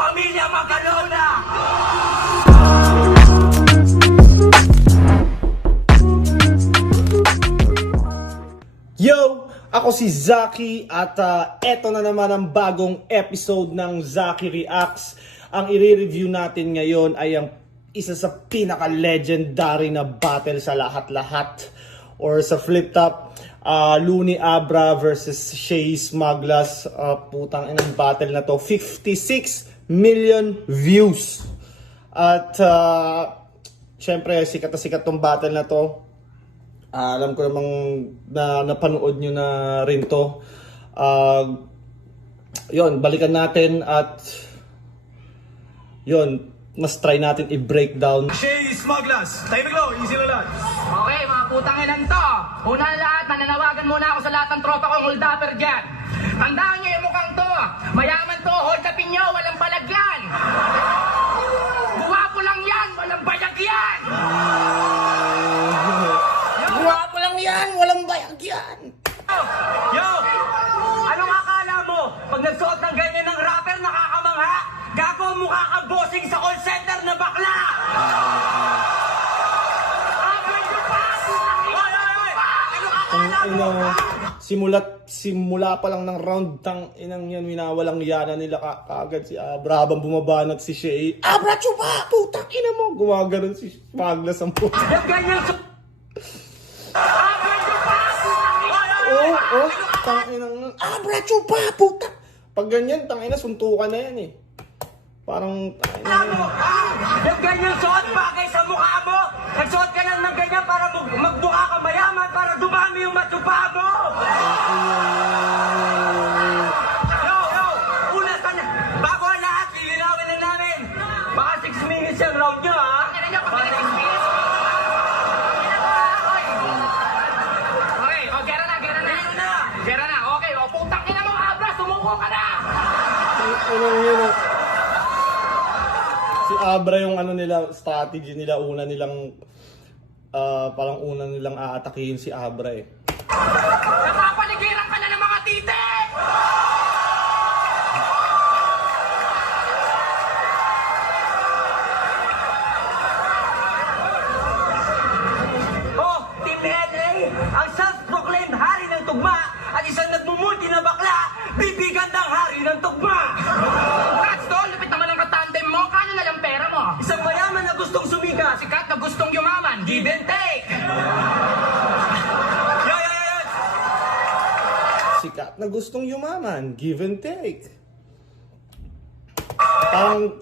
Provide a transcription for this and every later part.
Pamilya Magalona! Yo! Ako si Zaki at eto na naman ang bagong episode ng Zaki Reacts. Ang i-review natin ngayon ay ang isa sa pinaka-legendary na battle sa lahat-lahat or sa flip top. Looney Abra versus Shay Smaglas. Putang inang battle na to. 56 million views. At syempre sikat na sikat tong battle na to. Alam ko namang na napanood nyo na rin to. Yun, balikan natin at yun, mas try natin i-breakdown. Shay Smaglas, tahimik lo, easy lang lahat. Okay, mga putang inan to. Una na lahat, mananawagan muna ako sa lahat ng tropa kong hold upper dyan. Tandaan nyo yung mukhang to. Mayaman to, hold upin nyo, walang palagyan. Guwapo lang yan, walang bayag yan. Guwapo lang yan, walang bayag yan. Yo! Anong akala mo? Pag nagsuot ng ganyan ng rapper, nakakamangha? Gago, mukha kang bossing sa call center na bakla! Simula pa lang ng round, tang inang yan, winawalang yana nila kaagad si Abra habang bumabanat si Shay. Abra, chupa! Putang ina mo! Gumaganon si Smaglas ang puto. Yung ganyan Tang inang Abra, chupa! Putang! Pag ganyan, tang ina, suntukan na yan eh. Parang, yung ganyan suot bagay sa mukha mo! Nagsuot ka lang ng ganyan para magbuka ka mayaman para dumami yung matupa mo! Yo! Una sa bago ang lahat, lilinawin na namin! Baka 6 minutes yung round nyo, ha? Okay, gera na. Okay, o putang ina mo, Abra, sumuko ka na. Si Abra yung ano nila, strategy nila, una nilang aatakihin si Abra eh. Napapaligiran ka na ng mga tite. Oh, Team LA, ang self-proclaimed hari ng tugma at isang nagmumulti na bakla, bibigan ng hari ng tugma! Congrats, tol. Lupit naman ang katandem mo. Kano na lang pera mo? Isang mayaman na gustong sumigas. Sikat na gustong yumaman. Give and take. Sikat na gustong yumaman, give and take. Parang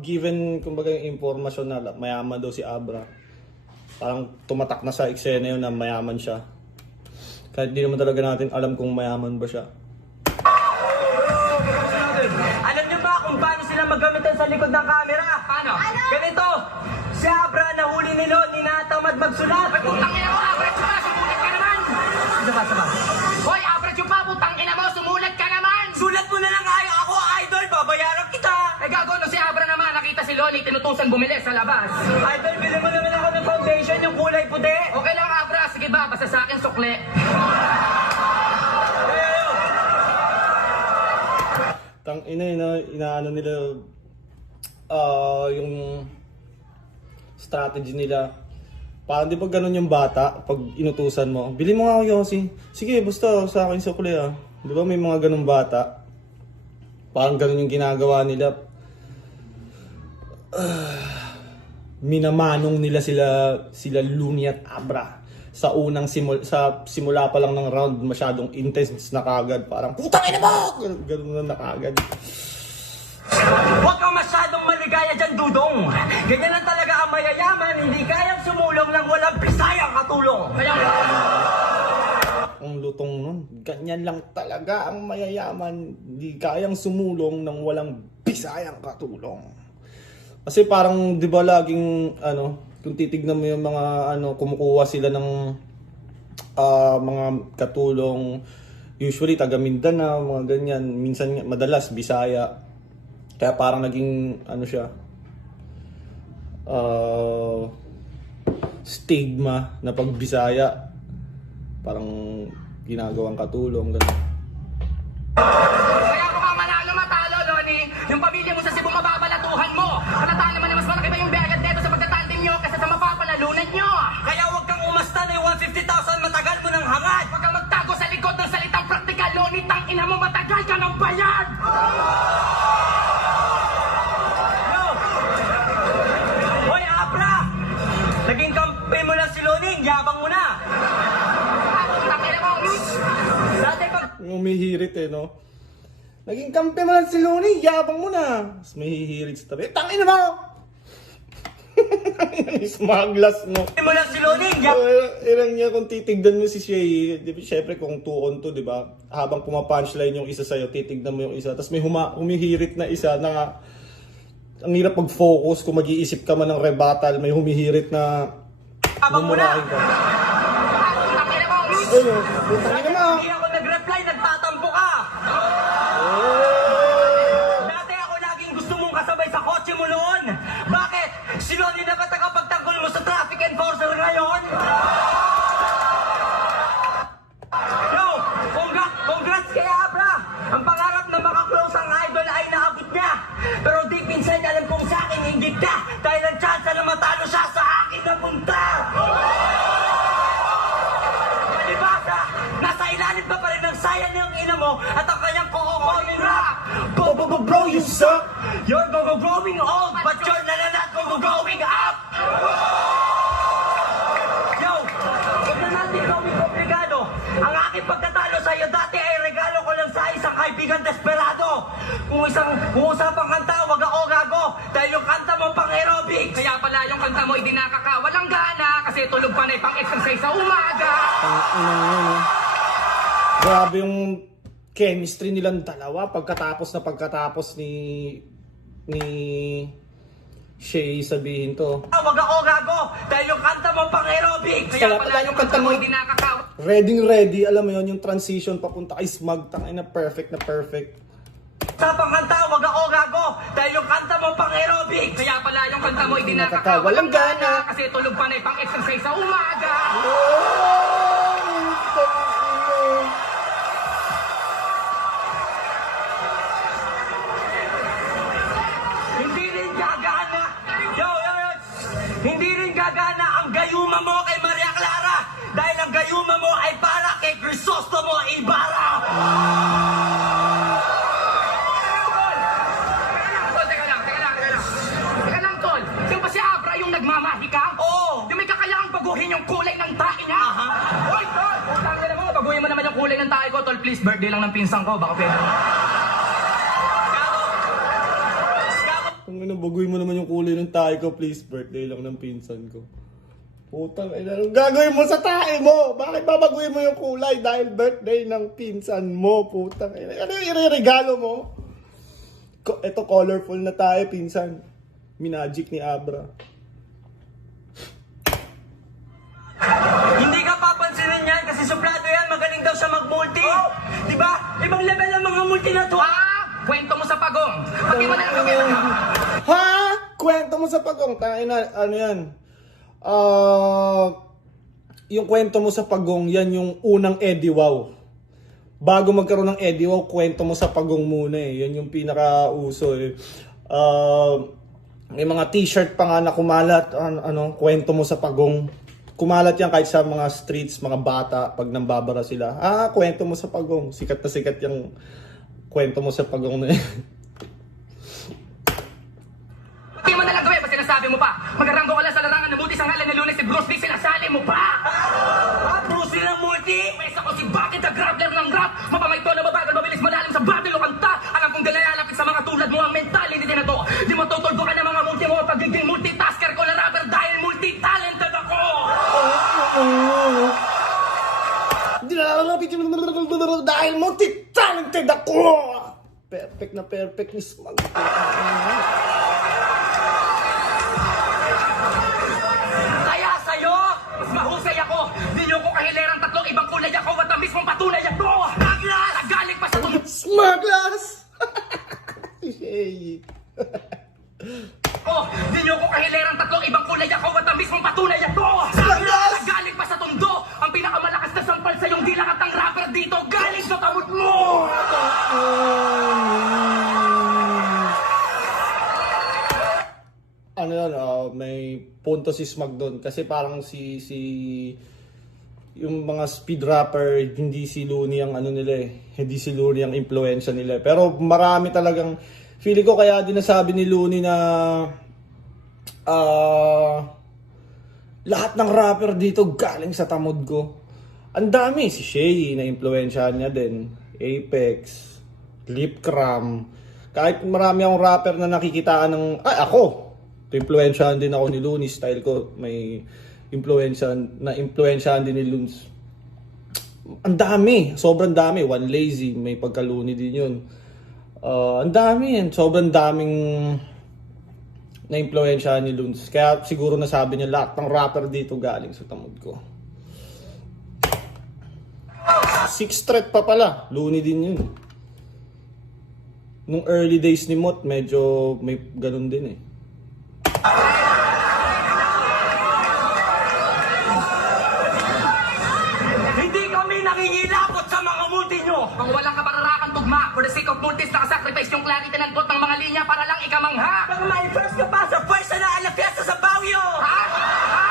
given kumbaga yung impormasyon na mayaman daw si Abra. Parang tumatak na sa eksena yun na mayaman siya. Kahit di naman talaga natin alam kung mayaman ba siya. Alam niyo ba kung paano sila maggamitan sa likod ng camera? Paano? Ganito, si Abra nahuli ni Lon, ninatamad magsulat. Putang ina mo, Abra, chupa, sumulat ka naman. Sama. Hoy, Abra, chupa, putang ina mo, sumulat ka naman. Sulat mo na lang ako, idol, babayaran kita. Eh, gago, no, si Abra naman, nakita si Loli, tinutusan bumili sa labas. Idol, bilhin mo naman ako ng foundation, yung kulay puti. Okay lang, Abra, sige ba, basta sa akin sukle. Tang inaano nila yung strategy nila. Parang di ba ganun yung bata pag inutusan mo. Bili mo nga ako Yossi. Sige, basta sa akin sukli ah. Di ba may mga ganung bata? Parang ganun yung ginagawa nila. Minamanong nila sila Looney at Abra. Sa simula pa lang ng round, masyadong intense na kagad. Parang, putang ina mo! Ganun na kagad. Huwag kang masyadong maligaya dyan, Dudong. Ganyan lang talaga ang mayayaman, hindi kayang sumulong ng walang bisayang katulong. Kaya, Ang lutong nun. Ganyan lang talaga ang mayayaman. Hindi kayang sumulong ng walang bisayang katulong. Kasi parang, di ba laging, kung titignan mo yung mga, kumukuha sila ng mga katulong, usually taga Mindanao, mga ganyan. Minsan, madalas, Bisaya. Kaya parang naging, siya, stigma na pag Bisaya, parang ginagawang katulong, gano'n. kaya kung manalo matalo, Loni, yung pamilya mo sa Cebu ina mo, matagal ka ng bayad! Yo! Hoy, Abra! Naging kampi mo lang si Loning, yabang mo na! Putang ina mo! Dati pag Umihirit eh, no? Naging kampi mo lang si Looney, yabang mo na. Tapos may hihirit sa tabi. Tangin na ba? Smaglas mo. mo lang si Loning, yabang Ilang niya kung titignan mo si Shay, di ba, syempre kung 2 on 2, di ba? Habang pumapunchline yung isa sa'yo, titignan mo yung isa. Tapos may humihirit na isa na ang hirap mag-focus kung mag-iisip ka man ng rebuttal, may humihirit na mo na! mumurahin ka. Putang ina mo! Ayun, putang ina mo. Hindi ako nag-reply, nagtatampo ka! Dati ako laging gusto mong kasabay sa kotse mo noon! Bakit? Si Loning na ba tagapagtanggol mo sa traffic enforcer ngayon? Yo! Congrats kay Abra! Ang pangarap na makaklose ang idol ay naabot niya! Pero deep inside alam kong sa akin hindi ka! Dahil ang chance na matalo siya sa akin na punta! Palibasa! Nasa ilalim pa rin ng sayan ng ina mo at ang kanyang kukukonin rap! Bro, you suck! You're growing old, but you're not growing up! Yo! Huwag na natin gawing komplikado. Ang aking pagkatalo sa'yo dati ay regalo ko lang sa isang kaibigan desperado. Kung usapang kanta, wag ako gago. Dahil yung kanta mo pang aerobics. Kaya pala yung kanta mo hindi nakakawalang gana kasi tulog pa na pang-exercise sa umaga. Grabe yung chemistry nilang dalawa pagkatapos ni Shay sabihin to. Wag ako gago. Dahil yung kanta mo pang aerobics. Kaya pala yung kanta mo hindi Ready, alam mo yon yung transition papunta kay Smug, tangay na perfect. Usapang kanta, wag ako gago. Dahil yung kanta mo pang aerobics. Kaya pala yung kanta mo hindi Nakakawalang nakakawalang gana. gana kasi tulog pa na pang-exercise sa umaga. Hindi rin gagana. Yo. Hindi rin gagana ang gayuma mo kay Maria Clara. Dahil ang gayuma mo ay para kay Crisostomo Ibarra. Tol, teka lang. Teka lang, Tol. Yung ba si Abra yung nagmamahi ka? Oo. Yung may kakayaang baguhin yung kulay ng tae niya? Aha. Hoy, Tol! Putang ina mo, baguhin mo naman yung kulay ng tae ko, Tol. Please, birthday lang ng pinsan ko. Baka pwede. Ang baguhin mo naman yung kulay ng tae ko, please. Birthday lang ng pinsan ko. Putang ina, anong gagawin mo sa tae mo? Bakit babaguhin mo yung kulay dahil birthday ng pinsan mo? Putang ina, ano yung ireregalo mo? Ito colorful na tae, pinsan. Minagic ni Abra. Hindi ka papansinin yan kasi suplado yan. Magaling daw siya mag-multi. Diba? Ibang level ang mga multi na to. Kwento mo sa pagong. Pati mo na lang gawin. Ha? Kwento mo sa pagong. Tangin na, ano yan? Yung kwento mo sa pagong, yan yung unang Eddie Wow. Bago magkaroon ng Eddie Wow, kwento mo sa pagong muna eh. Yan yung pinaka-uso eh. May mga t-shirt pa nga na kumalat, kwento mo sa pagong. Kumalat yan kahit sa mga streets, mga bata, pag nambabara sila. Kwento mo sa pagong. Sikat na sikat yung kwento mo sa pagong na yan. Pati mo na lang gawin. Sinasabi mo pa. Magaranggo ka lang sa larangan na buti sa ngalan ni Lunes si Bruce Lee. Sinasali mo pa. Bruce Lee ng multi. Pesa ko si Bakit the Grappler ng rap. Mapamaito na mabagal, mabilis, malalim sa battle o kanta. Alam kong dalalapit sa mga tulad mo ang mentality din na to. Di matutuldo ka ng mga multi mo. Pagiging multitasker ko na rapper dahil multi-talented ako. Dahil multi-talented ako! Perfect na perfect ni Smug. Kaya sa'yo, mas mahusay ako. Di niyo ko kahilerang tatlong ibang kulay ako at ang mismong patunay ako. Douglas! Nagaling pa sa tulog. Smugglers! Si Shay. Di niyo ko kahilerang tatlong ibang kulay ako at ang mismong patunay ako. Douglas! Nagaling pa sa tundo. Ang pinakamalakas na sampal sa iyong dilang at ang rapper dito galing sa kamot mo. Ano yun, may punto si Smug doon kasi parang si yung mga speed rapper, hindi si Looney ang ano nila eh. Hindi si Looney ang impluensya nila. Pero marami talagang, feeling ko kaya din nasabi ni Looney na lahat ng rapper dito galing sa tamod ko. Ang dami, si Shay na impluensyahan niya din. Apex, Lipcram. Kahit marami akong rapper na nakikitaan ng, ako! Impluensyahan din ako ni Looney. Style ko, may impluensyahan din ni Loons. Ang dami, sobrang dami. One Lazy, may pagka-Looney din yun. Ang dami yan, sobrang daming na-impluensyahan ni Loons. Kaya siguro nasabi niya lahat ng rapper dito galing sa tamod ko. Sixth Threat pa pala, Looney din yun. Nung early days ni Mot, medyo may ganun din eh. Hindi kami nangingilabot sa mga multi nyo! Kung walang kapararakan tugma, for the sake of multis, nakasacrifice yung clarity ng ng mga linya para lang ikamangha! Pag may first ka pa sa pwersa na ala fiesta sa Baguio! Ha? Ha?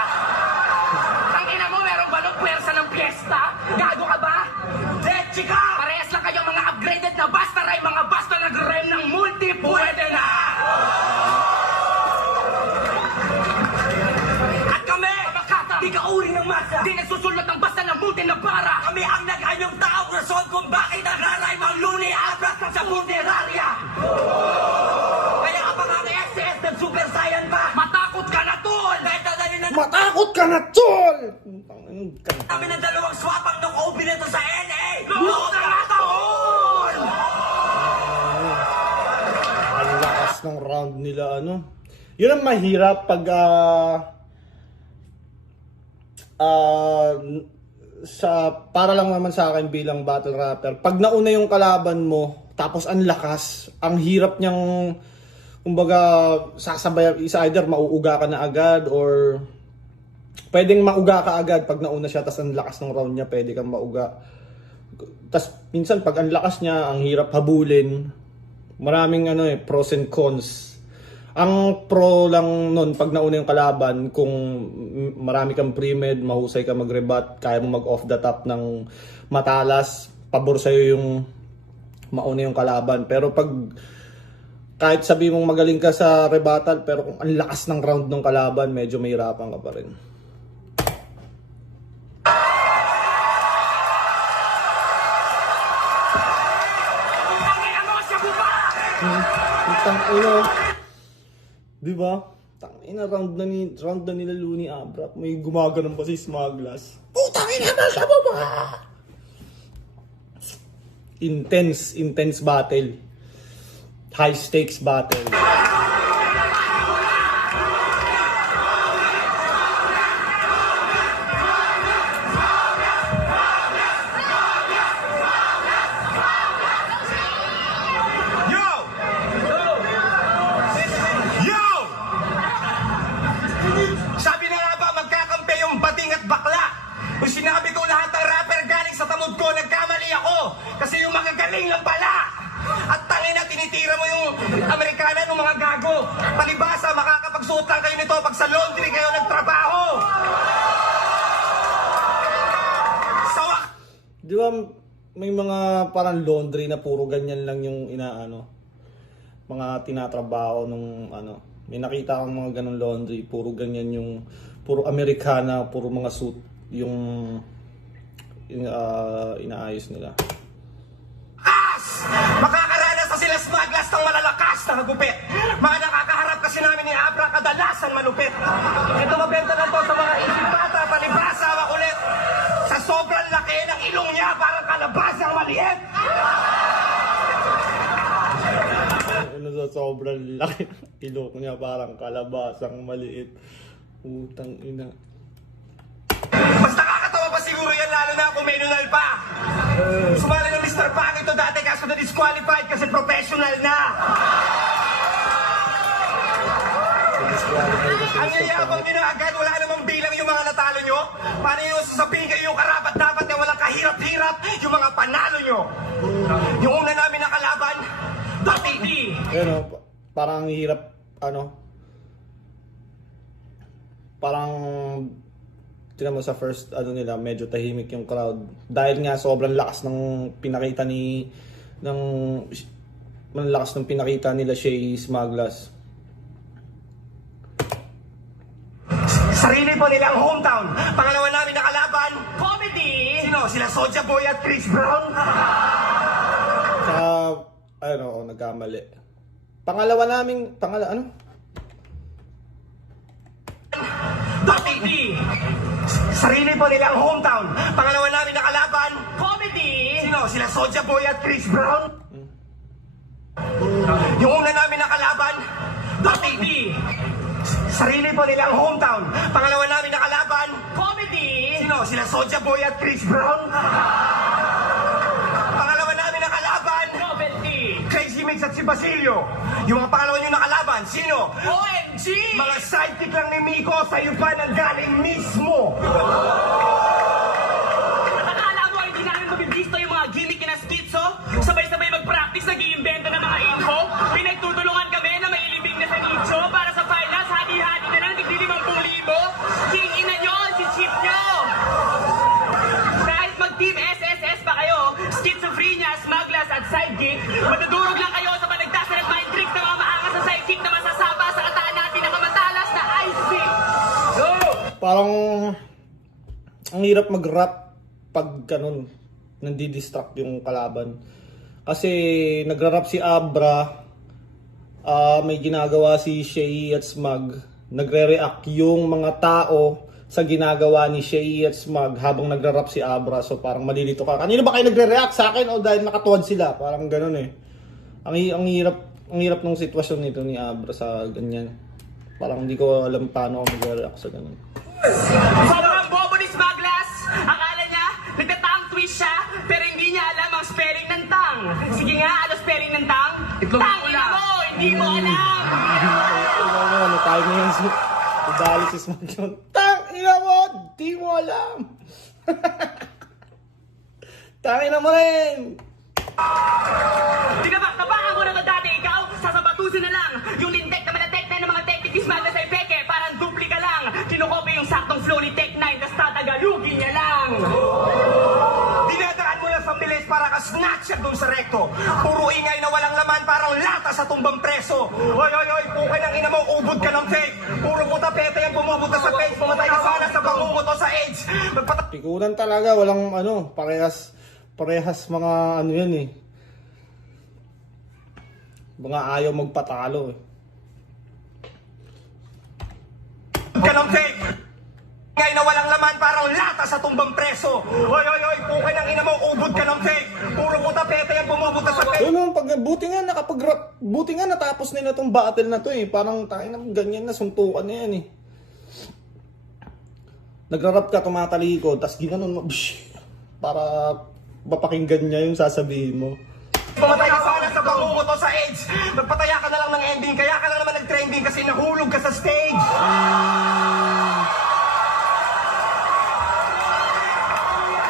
Ang ina mo, merong balong pwersa ng piyesta? Gago ka ba? Leche ka! Parehas lang kayo mga upgraded na basta ray, mga basta nag-rem ng multi, pwede na! At kami, Makata! di ka uri ng masa! Di nagsusulat ng basta ng multi na para! Kami ang nag-anyong taong rason kung bakit nagraray mang Looney Abra sa funeraria! Kaya kapag ang SS ng Super Saiyan pa, Matakot ka na, tol! dahil dadalhin na Matakot ka na, tol! namin ng dalawang swapang nung OB nito sa NA! Loob na nga taon! Ang lakas ng round nila, ano. Yun ang mahirap pag para lang naman sa akin bilang battle rapper. Pag nauna yung kalaban mo, tapos ang lakas, ang hirap niyang kumbaga sasabay, isa either mauuga ka na agad or pwedeng mauga ka agad pag nauna siya, tapos ang lakas ng round niya, pwede kang mauga. Tapos minsan pag ang lakas niya, ang hirap habulin. Maraming pros and cons. Ang pro lang nun, pag nauna yung kalaban, kung marami kang pre-med, mahusay ka mag-rebat, kaya mo mag-off the top ng matalas, pabor sa'yo yung mauna yung kalaban. Pero pag kahit sabi mong magaling ka sa rebuttal, pero kung ang lakas ng round ng kalaban, medyo mahirapan ka pa rin. Ang ina mo, siya buba! Tang ina. 'Di ba? Tang ina round na nila Looney Abra. May gumagano pa si Smaglas. Putang ina na siya ba? Intense battle. High stakes battle. Yo! Yo! Sabi na nga ba magkakampi yung bating at bakla? Kung sinabi ko lahat ng rapper galing sa tamod ko, nagkamali ako. Kasi yung mga galing lang pala. At tangina, tinitira mo yung Amerikana ng mga gago. Palibasa, makakapagsuot lang kayo nito pag sa laundry kayo nagtrabaho. Sawa! Di ba may mga parang laundry na puro ganyan lang yung mga tinatrabaho nung may nakita akong mga ganong laundry, puro ganyan yung puro Amerikana, puro mga suit yung inaayos nila. Makakaranas na sila Smaglas ng malalakas na hagupit. Mga nakakaharap kasi namin ni Abra kadalasan malupit. Ito mabenta na to sa mga isipata, palibasa, makulit. Sa sobrang laki ng ilong niya, parang kalabasang maliit. Sa sobrang laki ng ilok niya, parang kalabasang maliit. Utang ina. Mas nakakatawa pa siguro yan, lalo na kung may nunal pa. Sumali ng Mr. Pang ito dati kaso na disqualified kasi professional na. Ang yayabang nyo na agad, wala namang bilang yung mga natalo nyo. Paano yung sasabihin kayo yung karapat dapat na walang kahirap-hirap yung mga panalo nyo? Yung una namin na kalaban, dati di. Parang hirap, parang tingnan mo sa first ano nila, medyo tahimik yung crowd. Dahil nga sobrang lakas ng pinakita nila Shay Smaglas. Sarili po nilang hometown. Pangalawa namin na kalaban, Comedy! sino? Sila Soulja Boy at Chris Brown? Nagkamali. Pangalawa ano? Comedy! Sarili po nilang hometown. Pangalawa namin na kalaban, Comedy! sino? Sila Soulja Boy at Chris Brown? Yung una namin na kalaban, Comedy! sarili po nilang hometown. Pangalawa namin na kalaban, Comedy! sino? Sila Soulja Boy at Chris Brown? Pangalawa namin na kalaban, Novelty! Crazy Mix at si Basilio. Yung mga pangalawa nyo na kalaban, sino? OMG! Mga sidekick lang ni Miko, sa'yo pa nang galing mismo. At akala mo hindi namin mabibisto yung mga gimmick na skitso? Sabay-sabay mag-practice, nag-iimbento ng mga info? Pinagtutulungan kami na may ilibing na sa nicho para sa finals, hati-hati na lang, tigdi 50,000. King ina nyo, si Chip nyo! Kahit mag-team SSS pa kayo, schizophrenia, smugglers at sidekick, matudurog lang kayo sa panagtasa ng mind tricks ng mga maangas sa sidekick na masasaba sa kataan natin na kamatalas na ice pick! Go! Parang ang hirap mag-rap pag ganun, nandi-distract yung kalaban. Kasi nagra-rap si Abra, may ginagawa si Shay at Smug, nagre-react yung mga tao sa ginagawa ni Shay at Smug habang nagra-rap si Abra. So parang malilito ka. Kanino ba kayo nagre-react, sa akin o dahil nakatuwad sila? Parang ganun eh. Ang hirap ng sitwasyon nito ni Abra sa ganyan. Parang hindi ko alam paano ako magre-react sa ganun. Sobrang bobo ni Smaglas! Akala niya, nagtatang twist siya, pero hindi niya alam ang spelling ng tang. Sige nga, ano spelling ng tang? Tang ina mo, hindi mo alam! Ano tayo ngayon si Udali si Smug yun. Tang ina mo! Di mo alam! Tang ina mo rin! Tapakan ko na to dati, ikaw, sasabatusin na lang. Yung lintek na malatek na ng mga teknik ni Smaglas ay peke, parang dupli ka lang. Kinukopy yung saktong flow ni Tech 9, tas tatagalugin niya lang. Dinadaan mo lang sa bilis para ka snatcher dun sa rekto. Puro ingay na walang laman, parang lata sa tumbang preso. Oy, pukay ng ina mo, ubod ka ng fake. Puro puta pete yung bumubuta sa face. Pumatay ka sana sa bangungot o sa AIDS. Pikunan talaga, walang parehas mga ano yan eh. Mga ayaw magpatalo eh. Ka ng fake. Ingay na walang laman, parang lata sa tumbang preso. Oy, pukay ng ina mo, ubod ka ng fake. Puro puta pete yung bumubuta sa face. Buti nga natapos nila tong battle na to eh. Parang tayo na ganyan na, suntukan na yan eh. Nagra-rap ka, tumatalikod, tas ginanon mo, para mapakinggan niya yung sasabihin mo. Pumatay ka sana sa bangungot o sa AIDS. Nagpataya ka na lang ng ending, kaya ka lang naman nag-trending kasi nahulog ka sa stage.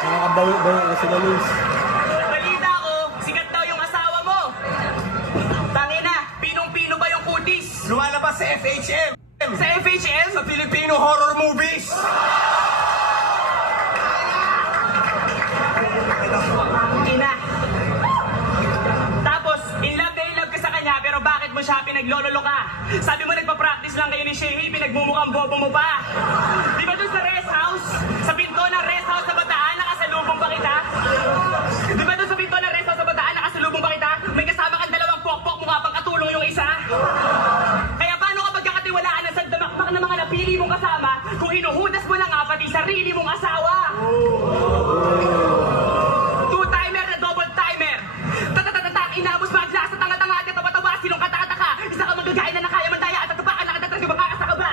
Nakakabawi na sila, Luis. Balita ko, sikat daw yung asawa mo. Tangina, pinong-pino ba yung kutis? Lumalabas sa FHM. Sa FHM? Sa Filipino horror movies. Ina. Tapos, in love ka sa kanya, pero bakit mo siya pinaglololo ka? Sabi mo nagpa-practice lang kayo ni Shehi, pinagmumukhang bobo mo pa. Di ba dun sa rest house? Sa pinto ng rest house sa Bataan, nakasalubong ba kita? Di ba dun sa pinto ng rest house sa Bataan, nakasalubong ba kita? May kasama kang dalawang pokpok, mukha pang katulong yung isa. Kaya paano ka pagkakatiwalaan ng sandamakmak ng mga napili mong kasama kung hinuhudas mo na nga pati sarili mong asawa? Two-timer na double-timer. Tatatatatang inabos magla sa tanga-tanga at tawa-tawa silong katataka. Isa ka magagain na nakaya mandaya at tatupakan na katatrag yung makakasa ka ba?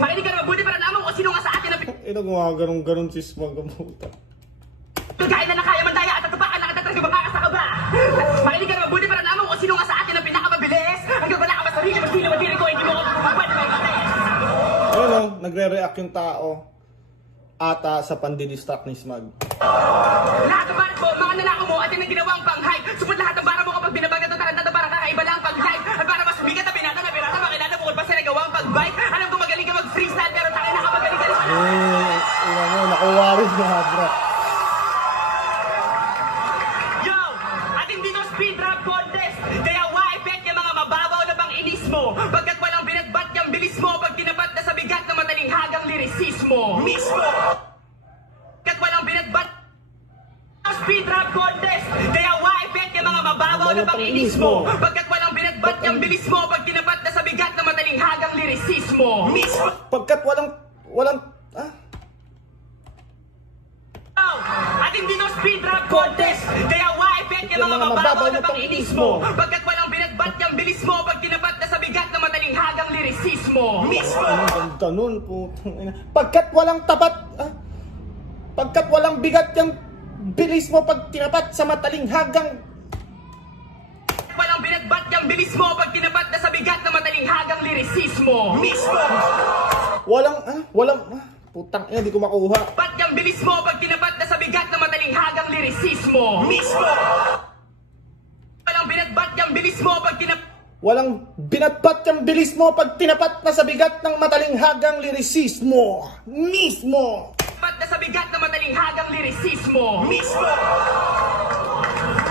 Makinig ka na mabuti para naman kung sino nga sa atin na Nagawa ganun si Smug ang puta. magagain na nakaya mandaya at tatupakan na katatrag yung makakasa ka ba? Makinig ka na mabuti para naman kung sino nga sa atin ang pinakamabilis. Hanggang wala ka masarili, magdili ko, hindi mo ko pupupad. Ano, nagre-react yung tao ata sa pandidistract ni Smug. Lahat ng barat mo, mga nanakaw mo at yung ginawang pang-hype. Supot lahat ng bara mo kapag binabagat ng tarantado parang kakaiba lang pag-hype. At para mas sumigat na binata na makilala bukod pa sa nagawang pag-bike. Alam ko magaling ka mag-freestyle pero tayo na ka magaling ka rin. mismo. Pagkat walang binagbat yung bilis mo pag tinapat na sa bigat na matalinghagang lirisismo. Mismo! Pagkat walang binagbat speed rap contest, kaya wa-effect yung mga mababaw na panginis mo. Pagkat walang binagbat yung bilis mo pag tinapat na sa bigat na matalinghagang lirisismo. Mismo! Pagkat walang, At hindi to speed rap contest, kaya wa-effect yung mga mababaw na panginis mo. Pagkat walang binagbat yung bilis mo pag tinapat na sa bigat na matalinghagang lirisismo. Mismo! Ang ganda nun, putang ina. Pagkat walang tapat, pagkat walang bigat yung bilis mo pag tinapat sa matalinghagang, Walang binagbat yung bilis mo pag tinapat na sa bigat na matalinghagang lirisismo. Mismo! putang ina, di ko makuha. Pat yung bilis mo pag tinapat na sa bigat na matalinghagang lirisismo. Mismo! Walang binagbat yung bilis mo pag tinapat Walang binatpat yung bilis mo pag tinapat na sa bigat ng matalinghagang lirisismo. Mismo! na sa bigat na matalinghagang lirisismo. Mismo!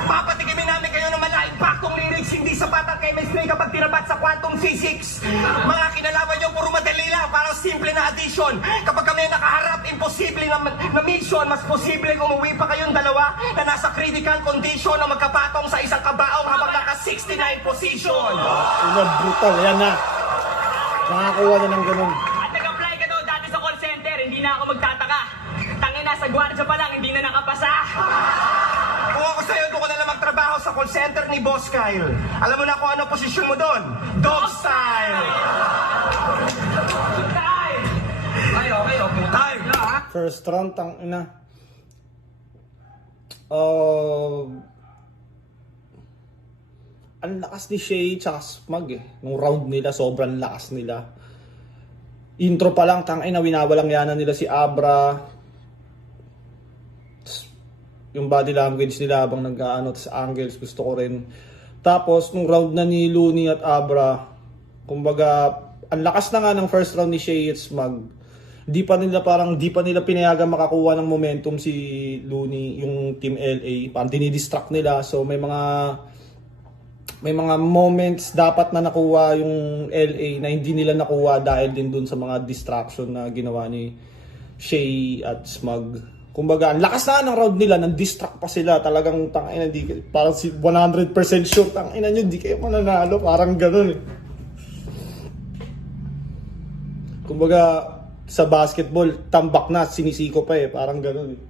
Papatikimin namin kayo ng mala-impactong lyrics, hindi sapat ang chemistry kapag tinapat sa quantum physics. Mga kinalaman nyo, puro madali lang, parang simple na addition. Kapag kami nakaharap, imposible na mission, mas posible kung umuwi pa kayong dalawa na nasa critical condition na magkapatong sa isang kabaong habang naka-69 position. Una, brutal. Yan na. Nakakuha na ng ganun. At nag-apply ka daw dati sa call center, hindi na ako magtataka. Tangina, sa gwardiya pa lang, hindi na nakapasa. Kung ako sa'yo, doon ko na lang magtrabaho sa call center ni Boss Kyle. Alam mo na kung ano posisyon mo doon? Dog style! Ay, okay, okay. Time! First round, tang ina. Ang lakas ni Shay tsaka Smug eh. Nung round nila, sobrang lakas nila. Intro pa lang, tang ina, winawalang yana nila si Abra. Yung body language nila habang nag-ano sa angles, gusto ko rin. Tapos, nung round na ni Looney at Abra, kumbaga, ang lakas na nga ng first round ni Shay at Smug. Di pa nila pinayagan makakuha ng momentum si Looney, yung Team LA. Parang dinidistract nila. So, may mga moments dapat na nakuha yung LA na hindi nila nakuha dahil din dun sa mga distraction na ginawa ni Shay at Smug. Kumbaga, ang lakas na ng round nila, nang-distract pa sila. Talagang, tangina, parang 100% sure, tangina nyo, di kayo mananalo. Parang ganun eh. Kumbaga, sa basketball, tambak na, sinisiko pa eh. Parang ganun eh.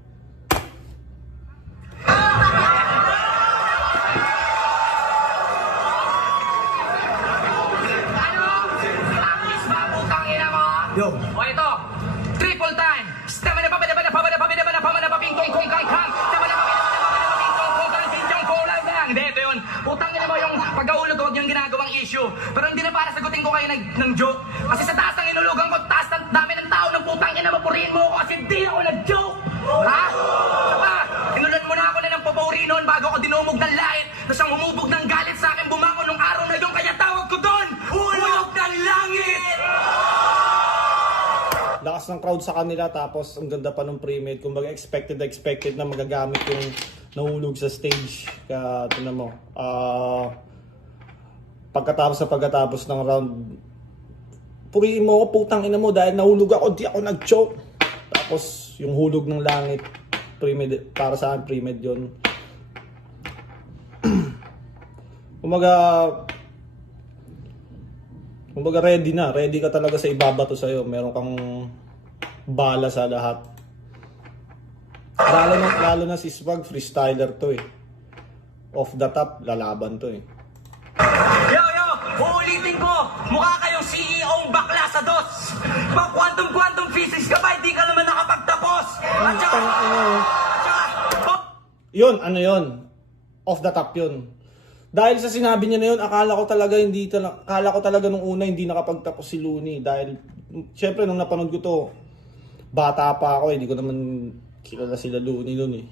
Yo! O ito, triple time. Stema na pabada-bada, pabada-pabada-bada, pabada-papingkong kong kay-kang. Stema na pabada-pabada-pabingkong kong kang-sinjong kulang lang. Hindi, ito yun. Utang nila mo yung pag-aulog ko, huwag yung ginagawang issue. Pero hindi na para sagutin ko kayo ng joke. Kasi sa taas ng inulugan ko, taas ng dami ng tao ng putang ina, mapurihin mo ako kasi hindi ako nag-joke. Ha? Saka, inulan mo na ako na ng papauri noon bago ako dinumog ng lait na siyang humubog ng galit sa akin bumangon nung araw na yun. Kaya tawag ko doon, hulog ng langit! Lakas ng crowd sa kanila, tapos ang ganda pa ng pre-made. Kumbaga expected na magagamit yung nahulog sa stage. Kaya ito na mo, pagkatapos ng round, purihin mo ako, putang ina mo, dahil nahulog ako, di ako nag-choke. Tapos yung hulog ng langit, pre-made, para sa akin pre-made yun. Kumbaga ready ka talaga sa ibabato sa'yo. Meron kang bala sa lahat. Lalo na si Smug, freestyler to eh. Off the top, lalaban to eh. Yo, uulitin ko, mukha kayong CEO-ng bakla sa DOS. Pag quantum physics ka ba, hindi ka naman nakapagtapos. At saka, Yun, ano yun? Off the top yun. Dahil sa sinabi niya na yun, akala ko talaga nung una hindi nakapagtapos si Looney. Dahil, syempre nung napanood ko to, bata pa ako, hindi ko naman kilala sila Looney nun eh.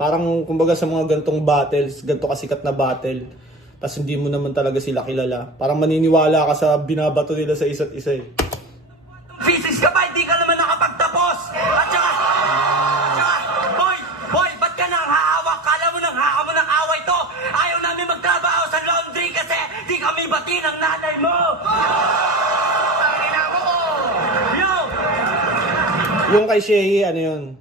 Parang, kumbaga sa mga gantong battles, ganto kasikat na battle, tas hindi mo naman talaga sila kilala. Parang maniniwala ka sa binabato nila sa isa't isa eh. physics ka ba, hindi ka naman nakapagtapos. At saka, boy, ba't ka nang hahawak? Kala mo nang away to. Ayaw namin magtrabaho sa laundry kasi di kami bati ng nanay mo. Yung kay Shea, ano yun,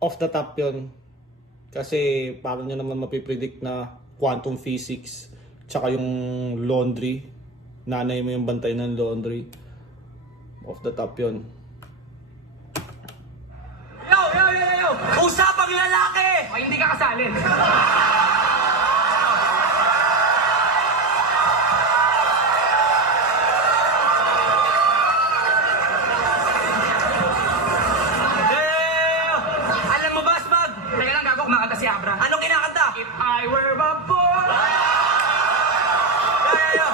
off the top yun. Kasi parang nyo naman mapipredict na quantum physics, tsaka yung laundry. Nanay mo yung bantay ng laundry. Off the top yun. Yo! Usapang lalaki! Ay, hindi ka kasali. Alam mo ba, Smag? Teka lang, gago, kumakanta si Abra. Anong kinakanta? If I were a boy. Yo!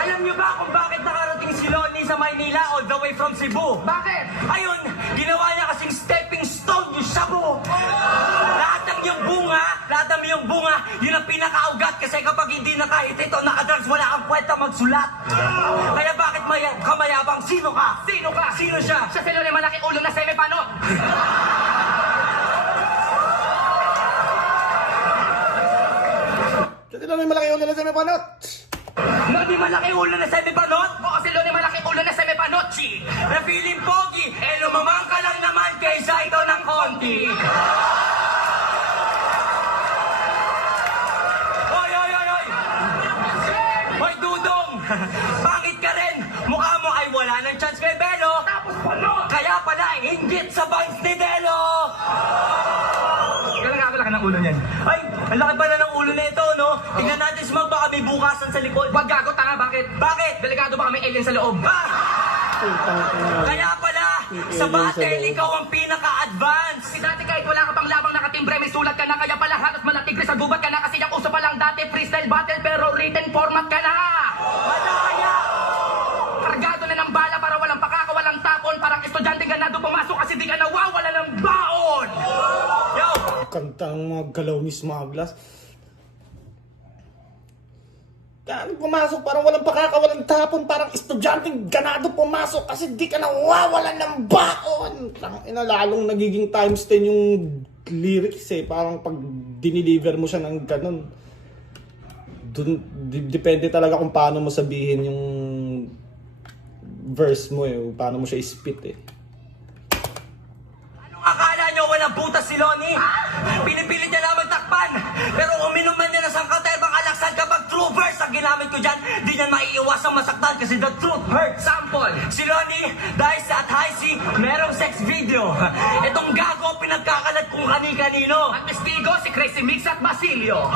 Alam niyo ba kung bakit nakarating si Lonnie sa Maynila all the way from Cebu? Bakit? Ayun, ginawa niya kasing stepping stone yung Shabu. Lahat ng yung bunga, yun ang pinakaugat kasi kapag hindi na kahit ito nakadrugs, wala kang kwenta magsulat. Kaya bakit kamayabang? Sino ka? Sino ka? Sino siya? Siya sila may malaki ulo na semipanot. Kasi lang may malaki ulo na sa may panot. Nani malaki ulo na semipanot? O kasi may malaki ulo na semipanot, chi. Na feeling pogi, lumamang ka lang naman kaysa ito ng konti. Hoy, Dudong! Bakit ka rin? Mukha mo ay wala ng chance kay Belo. Tapos panot! Kaya pala, inggit sa bangs ni Delo. Kailan nga laki ng ulo niyan? Ay, ang laki pala ng ulo na ito, no? Tingnan natin si Mag, baka may bukasan sa likod. Wag gago, tanga, bakit? Bakit? Delikado baka may alien sa loob. Ah! Kaya pala, sa battle, ikaw ang pinaka-advance. Si dati kahit wala ka pang labang nakatimbre, may sulat ka na, kaya pala halos malatigre sa gubat ka na, kasi yung uso pa lang dati freestyle battle pero written format ka na. Malaya! Kargado na ng bala para walang pakaka, walang tapon, parang estudyante ganado pumasok kasi di ka nawawala ng baon. Yo! Kanta ng mga galaw ni Smaglas. Kaya pumasok, parang walang pakaka, walang tapon, parang estudyanteng ganado pumasok kasi di ka nawawalan ng baon. Lalong nagiging times 10 yung lyrics eh. Parang pag diniliver mo siya ng ganun. Depende talaga kung paano mo sabihin yung verse mo eh. Paano mo siya spit eh. Anong akala nyo walang butas si Lonnie? Pinipilit niya na magtakpan. Pero uminom man niya ng sangkaterbang alaksan kapag true verse ang ginamit ko dyan, di niyan maiiwasang masaktan kasi the truth hurts. Sample. Si Lonnie, dahil sa at high C, merong sex video. Itong gago pinagkakalat kung kani-kanino. At testigo si Crazy Mix at Basilio.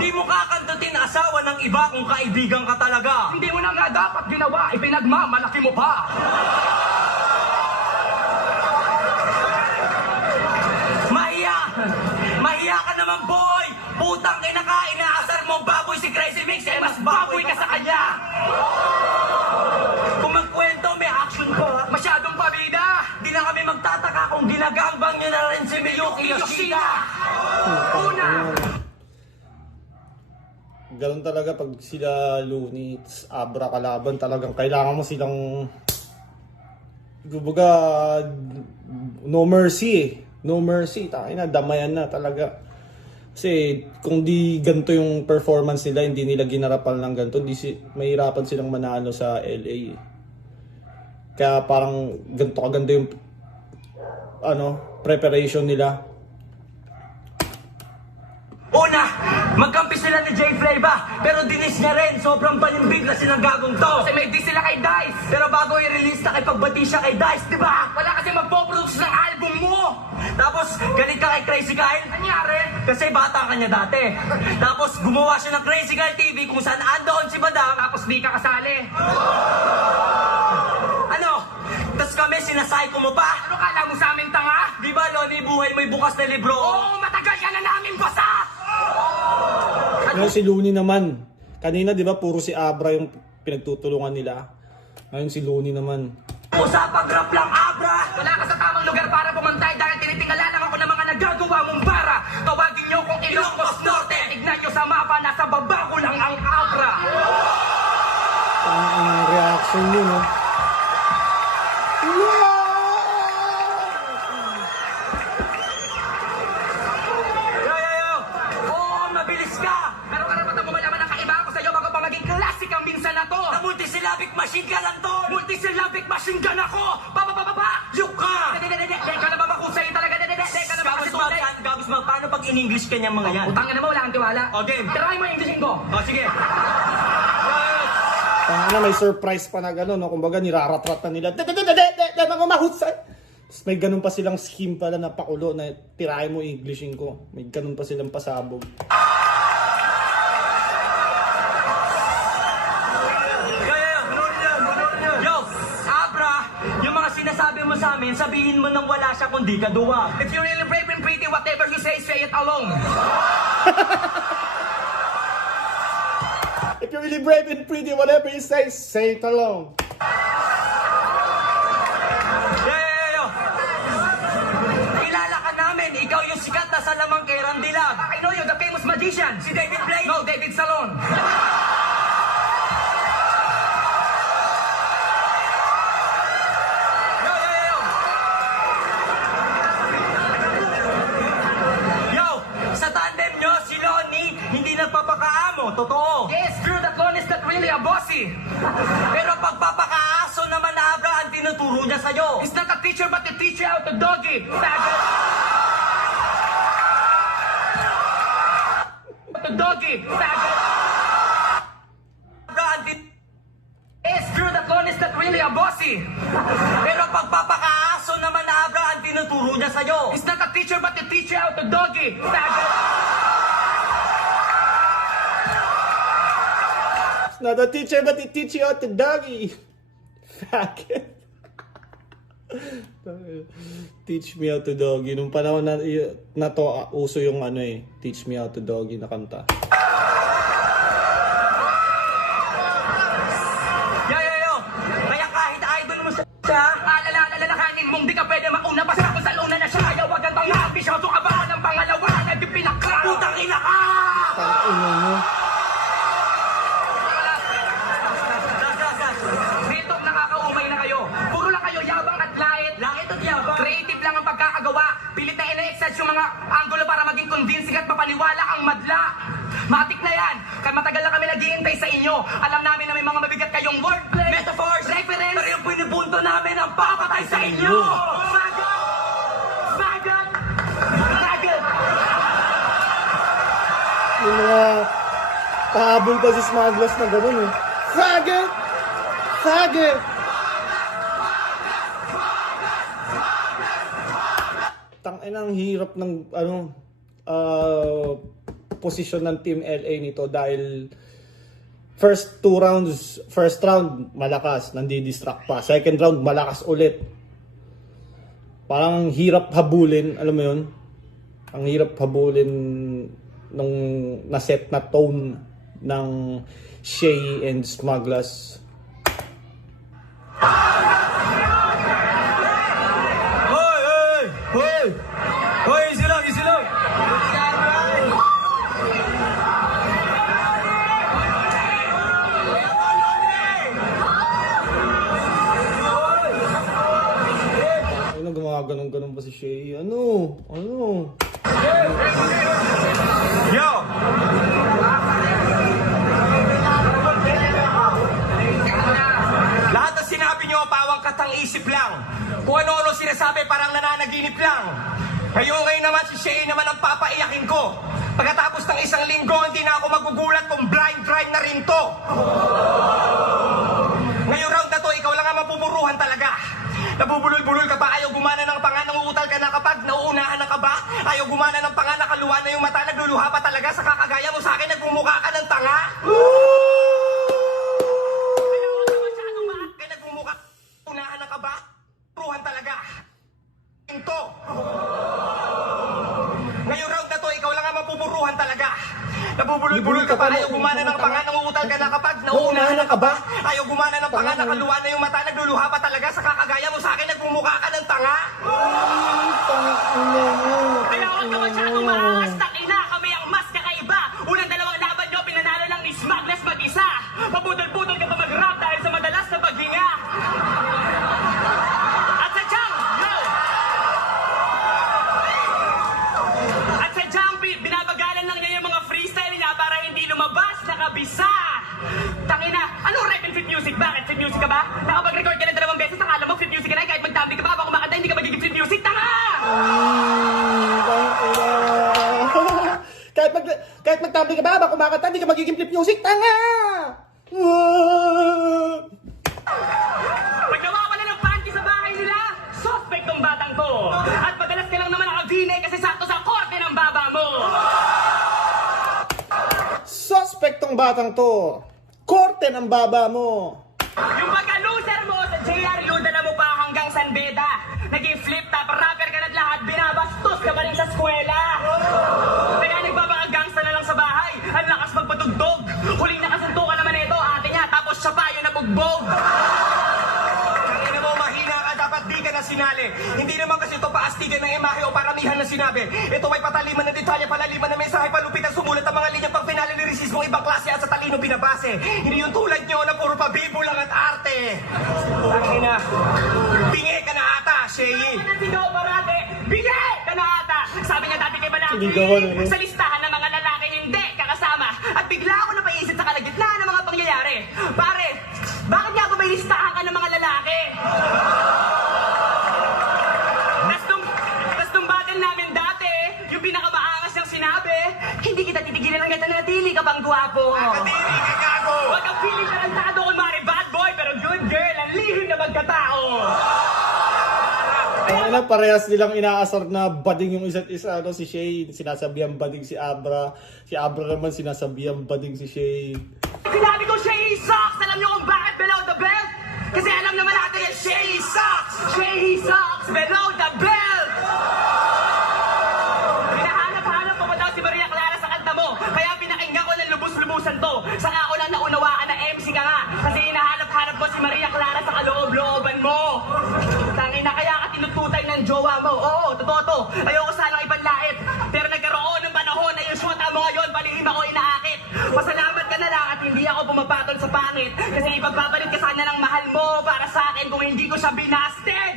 Di mo kakantutin asawa ng iba kung kaibigan ka talaga. Hindi mo na nga dapat ginawa, ipinagmamalaki mo pa. Mahiya ka naman, boy! Putang ina ka, inaasar mong baboy si Crazy Mix, eh mas baboy ka sa kanya! Kung magkwento, may action pa. Masyadong pabida. Di na kami magtataka kung ginagambang niya na rin si Miyuki Yoshida! Una. Ganun talaga pag sila Looney, Abra kalaban, talagang kailangan mo silang kumbaga no mercy eh. No mercy, tayo na, damayan na talaga. Kasi kung di ganito yung performance nila, hindi nila ginarapan ng ganito, mahirapan silang manalo sa LA eh. Kaya parang ganito kaganda yung preparation nila. Una, magkampi sila ni Jay Flava, pero dinis niya rin, sobrang balimbig na silang gagong to. Kasi may di sila kay Dice. Pero bago i-release, nakipagbati siya kay Dice, di ba? Wala kasi magpo-produce ng album mo. Tapos, galit ka kay Crazy Kyle? Nangyari? Kasi bata ka niya dati. Tapos, gumawa siya ng Crazy Kyle TV kung saan andoon si Madam. Tapos di ka kasali. Ano? Tapos kami, sinasayko mo pa? Ano kala mo sa amin, tanga? Di ba, Lonnie, buhay mo'y bukas na libro? Oo, matagal ka na namin basa. Ngayon si Looney naman. Kanina di ba puro si Abra yung pinagtutulungan nila. Ngayon si Looney naman. Usapang rap lang, Abra! Wala ka sa tamang lugar para pumantay dahil tinitingala lang ako ng mga nagagawa mong bara. Tawagin niyo kung Ilocos Norte. Tignan niyo sa mapa, nasa baba ko lang ang Abra. Ang reaction niyo, no? Yo! Oo, mabilis ka! Pero karapatan mo malaman ang kaibahan ko sa'yo bago pa maging classic ang minsan na to. Na multisyllabic machine ka lang to! Multisyllabic in-English kanyang mga yan. Utangin na mo, wala kang tiwala. O, game. Tirahin mo yung Englishin ko. O, sige. May surprise pa na gano'n, no? Kumbaga niraratrat na nila. Mga mahusay! Tapos may ganun pa silang scheme pala na pakulo na tirahin mo Englishin ko. May ganun pa silang pasabog. Yo, Abra, yung mga sinasabi mo sa amin, sabihin mo nang wala siya kundi kaduwa. If you're really brave and pretty, whatever you say it alone. If you're really brave and pretty, whatever you say it alone. Yo. Kilala ka namin, ikaw yung sikat na salamang kay Randilag. I know you, the famous magician. Si David Blaine. No, David Salon. Yo, sa tandem nyo, si Lonnie, hindi nagpapakaamo, totoo. Yes, true, that Lon is not really a bossy. Pero pagpapakaaso naman na Abra ang tinuturo niya sa'yo. He's not a teacher, but a teacher out the doggy. Faggot. The doggy. Faggot. Abra ang tin... Yes, true, that Lon is not really a bossy. Pero pagpapakaaso naman na Abra ang tinuturo niya sa'yo. He's not a teacher, but a teacher out the doggy. Faggot. Not a teacher, but it teach you how to doggy. Faggot. Teach me how to doggy. Nung panahon na to, uso yung Teach me how to doggy na kanta. Yo. Kaya kahit idol mo siya, Alalahanin mong di ka pwede mauna pa sa kung sa luna na siya. Ayaw wag ang tanga, ambisyoso ka ba ng pangalawa na di pinaka. putang ina ka! Tangina mo. Dito nakakaumay na kayo. Puro lang kayo yabang at lait. Langit at yabang. Creative lang ang pagkakagawa. Pilit na ina-exercise yung mga angulo para maging convincing at mapaniwala ang madla. Matik na yan. Kaya matagal na kami naghihintay sa inyo. Alam namin na may mga mabigat kayong wordplay, metaphors, reference. Pero yung pinibunto namin ang papatay sa inyo! Smagat! Smagat! Smagat! Yung mga pahabol pa si Smugglers na gano'n eh. Faggot! Faggot! Tangina, ang hirap ng posisyon ng Team LA nito dahil first round malakas, nandi-distract pa. Second round malakas ulit. Parang hirap habulin, alam mo 'yun? Ang hirap habulin nung naset na tone ng Shay and Smugglers. Hoy, easy lang, easy lang! Ano gumawa ganun pa si Shay? Ano? Yo! Lahat ng sinabi niyo, pawang katang-isip lang. Kung ano-ano sinasabi, parang nananaginip lang. Ngayon naman, si Shay naman ang papaiyakin ko. Pagkatapos ng isang linggo, hindi na ako magugulat kung blind crime na rin to. Ngayong round na to, ikaw lang ang mapupuruhan talaga. Nabubulol-bulol ka ba? Ayaw gumana ng panga, nanguutal ka na kapag nauunahan ka ba? Ayaw gumana ng panga, nakaluwa na yung mata, nagluluha pa talaga sa kakagaya mo sa akin, nagmumukha ka ng tanga? Kaya nagmumukha, unahan ka ba? Puruhan talaga. Ito. Ngayong round na to, ikaw lang ang mapupuruhan talaga. Nabubulol-bulol ka ba? Ayaw gumana ng panga, nanguutal ka na kapag nauunahan ka ba? Ayaw gumana ng panga, nakaluwa na yung mata, nagluluha pa talaga sa kakagaya mo sa akin, nagmumukha ka ng tanga? Kaya huwag ka masyadong maangas. Takina, kami ang mas kakaiba. Unang dalawang laban nyo, pinanalo lang ni Smugglers mag-isa. Pabudol-budol ka pa mag-rap dahil sa madalas na paghinga. At sadyang, binabagalan lang niya yung mga freestyle niya para hindi lumabas na kabisa. Tangina, anong rap and fit music? Bakit? Fit music ka ba? Nakapag-record ka ng 2 beses, akala mo fit music ka na, kahit magtambi ka pa, baka kumakanta, hindi ka magiging fit music. Tanga! kahit magtabli ka ba, kumakanta, hindi ka magiging flip music, tanga! Pag nawawala ng panty sa bahay nila, suspect tong batang to. At madalas ka lang naman nakavine kasi sakto sa korte ng baba mo. Suspect tong batang to. Korte ng baba mo. Yung pagka-loser mo sa JR, na mo pa hanggang San Beda. Nag-flip top, rapper ka na lahat, binabastos ka pa rin sa eskwela. Kaya nagbabakagangsta na lang sa bahay. Ang lakas magpatugtog. Huling nakasuntukan naman ito, ate niya, tapos siya pa yung nabugbog. Tangina mo, mahina ka, dapat di ka na sinali. Hindi naman kasi ito paastigan ng imahe o paramihan na sinabi. Ito ay pataliman ng detalye, palaliman ng mensahe, palupitan, sumulat ang mga linya pang finale ni Resismo, ibang klase at sa talino binabase. Hindi yung tulad nyo na puro pabibo lang at arte. Tangina, bingi ka na ata, Sheyi. Nasigaw parate, bigay ka na ata. Sabi niya dati kay Balaki, Sinigawan, ano? sa listahan ng mga lalaki hindi ka kasama. At bigla ako napaisip sa kalagitnaan ng mga pangyayari. Pare, bakit nga ba may listahan ka ng mga lalaki? Tas nung battle namin dati, yung pinakamaangas niyang sinabi, hindi kita titigilan ng natili ka pang gwapo. Kadiri ka, gago. Huwag kang feeling tarantado kung mari bad boy, pero good girl, ang lihim na magkatao. Ang parehas nilang inaasar na bading yung isa't isa. Ano, si Shay, sinasabihan bading si Abra. Si Abra naman sinasabihan bading si Shay. Sinabi ko, Shay sucks! Alam niyo kung bakit below the belt? Kasi alam naman natin yan, Shay sucks! Shay sucks below the belt! Hinahanap-hanap ko pa daw si Maria Clara sa kanta mo. Kaya pinakinggan ko ng lubos-lubusan to. Saka ako lang naunawaan na MC ka nga. Kasi hinahanap-hanap mo si Maria Clara sa kaloob-looban mo. Tangina, kaya ka tinututay ng jowa mo. Oo, totoo to. Ayoko sanang ipanlait. Pero nagkaroon ng panahon na yung shoota mo ngayon, balihim ako inaakit. Pasalamat ka na lang at hindi ako pumapatol sa pangit. Kasi ipagbabalik ka sana ng mahal mo para sa akin kung hindi ko siya binasted.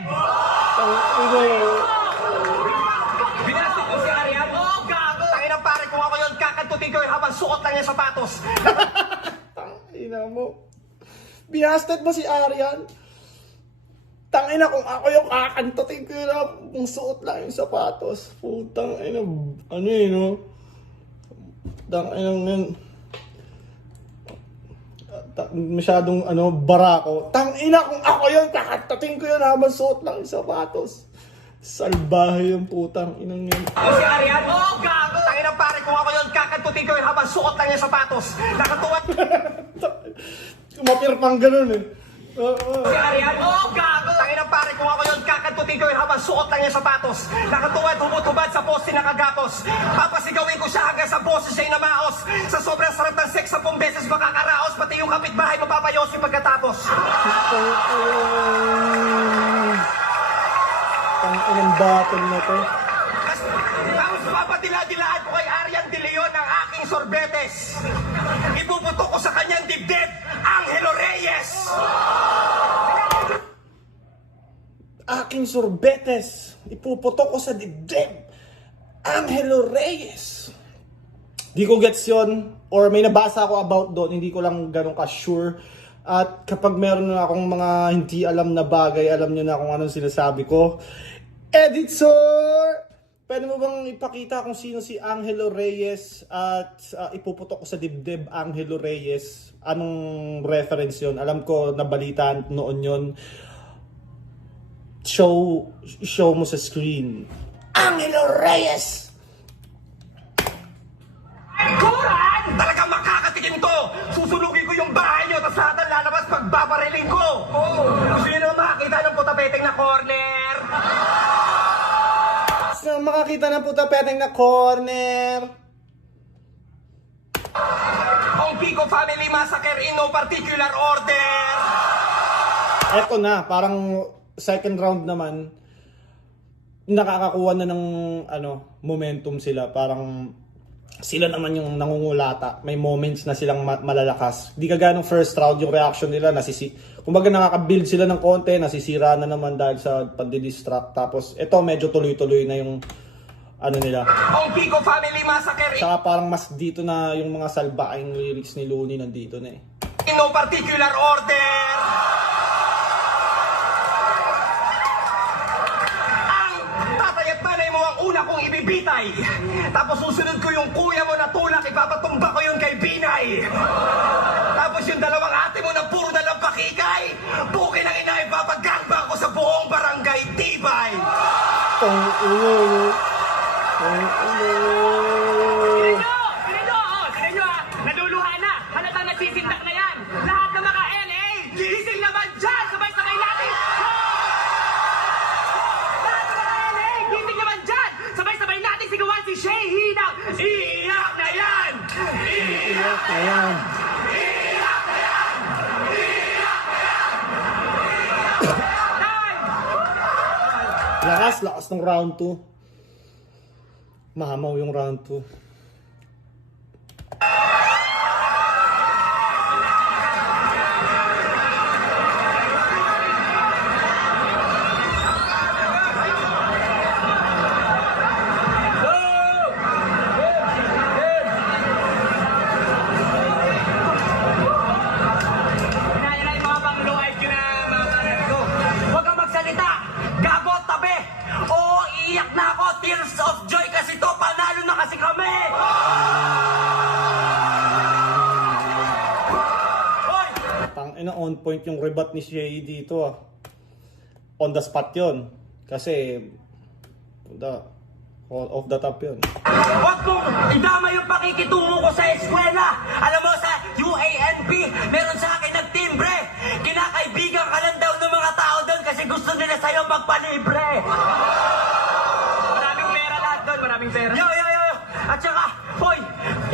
Binastik mo si Arian? Oh, gago! Tangina pare, kung ako yun, kakantutin ko yun habang suot lang yung sapatos. Tangina mo. Binasted mo si Arian? Tangina kung ako yung kakantutin ko yun, kung suot lang yung sapatos. Putang ina, ano yun, no? Tangina yun. Masyadong barako. Tangina kung ako yun, kakantutin ko yun habang suot lang yung sapatos. Salbahe yung putang inang yun. Ako si Arian? Oh, gago! Tangina pare, kung ako yun, kakantutin ko yun habang suot lang yung sapatos. Nakatuwat Mapirpang ganun eh. si Arian? Oh, gago! Tangina pare, kung ako yun, kakantutin ko yun habang suot lang yung sapatos. Nakatuwad, humutubad sa poste nakagapos. Papasigawin ko siya hanggang sa boses siya'y namaos. Sa sobrang sarap ng sex, 10 beses makakaraos. Pati yung kapitbahay mapapayos yung pagkatapos. Ang inang battle na to. Tapos papadila-dilaan ko kay Arian De Leon ang aking sorbetes. Ipuputok ko sa kanyang dibdib, Angelo Reyes. Aking sorbetes. Ipuputok ko sa dibdib. Angelo Reyes. Di ko gets yun. Or may nabasa ako about doon. Hindi ko lang ganun ka-sure. At kapag meron na akong mga hindi alam na bagay, alam nyo na kung anong sinasabi ko. Editor! Pwede mo bang ipakita kung sino si Angelo Reyes at ipuputok ko sa dibdib Angelo Reyes? Anong reference yon? Alam ko nabalitaan noon yon. Show mo sa screen. Angelo Reyes! Kuran! Talagang makakatikim to! Susunugin ko yung bahay nyo, tapos lahat ang lalabas pagbabariling ko! Gusto nyo naman makakita ng putapeteng na corner? So, makakita ng puta peteng na corner. Ang Pico Family Massacre in no particular order! Eto na, parang second round naman. Nakakakuha na ng momentum sila. Parang sila naman yung nangungulata. May moments na silang malalakas. Di kagaya ng first round, yung reaction nila, kumbaga nakaka-build sila ng konti, nasisira na naman dahil sa pandi-distract. Tapos, ito medyo tuloy-tuloy na yung nila. Ang Pico Family Massacre Saka parang mas dito na yung mga salbaing lyrics ni Looney nandito na eh. in no particular order! Ang tatay at nanay mo ang una kong kay Bitay. Tapos susunod ko yung kuya mo na tulak, ipapatumba ko yun kay Binay. Tapos yung dalawang ate mo na puro na lang pakikay, bukin ang ina, ipapagangba ko sa buong barangay Tibay. Tang ina, no? Tang ina. Sino ah, naluluha na, halatang nagsisindak na yan. Lahat ng mga LA, gising naman dyan, sabay-sabay natin. Lahat ng mga LA, gising naman dyan, sabay-sabay natin sigawan si Shay Hinang. Iiyak na yan! Iyak na yan. Lakas ng round 2. Mahamaw yung round 2. Hinay mga Banglo IQ na mga kanan ko. Huwag kang magsalita! Gago, tabi! Oo, iiyak na ako! Tears of joy kasi to! Panalo na kasi kami! Hoy! Tang ina, on point yung rebat ni Shay dito ah. On the spot yon. Kasi off the top yun. Huwag mong idama yung pakikitungo ko sa eskwela! Alam mo, sa UANP, meron sa akin nagtimbre! Kinakaibigan ka lang daw ng mga tao doon kasi gusto nila sa'yo magpalibre! Maraming pera lahat doon, maraming pera. Yo! At saka, hoy,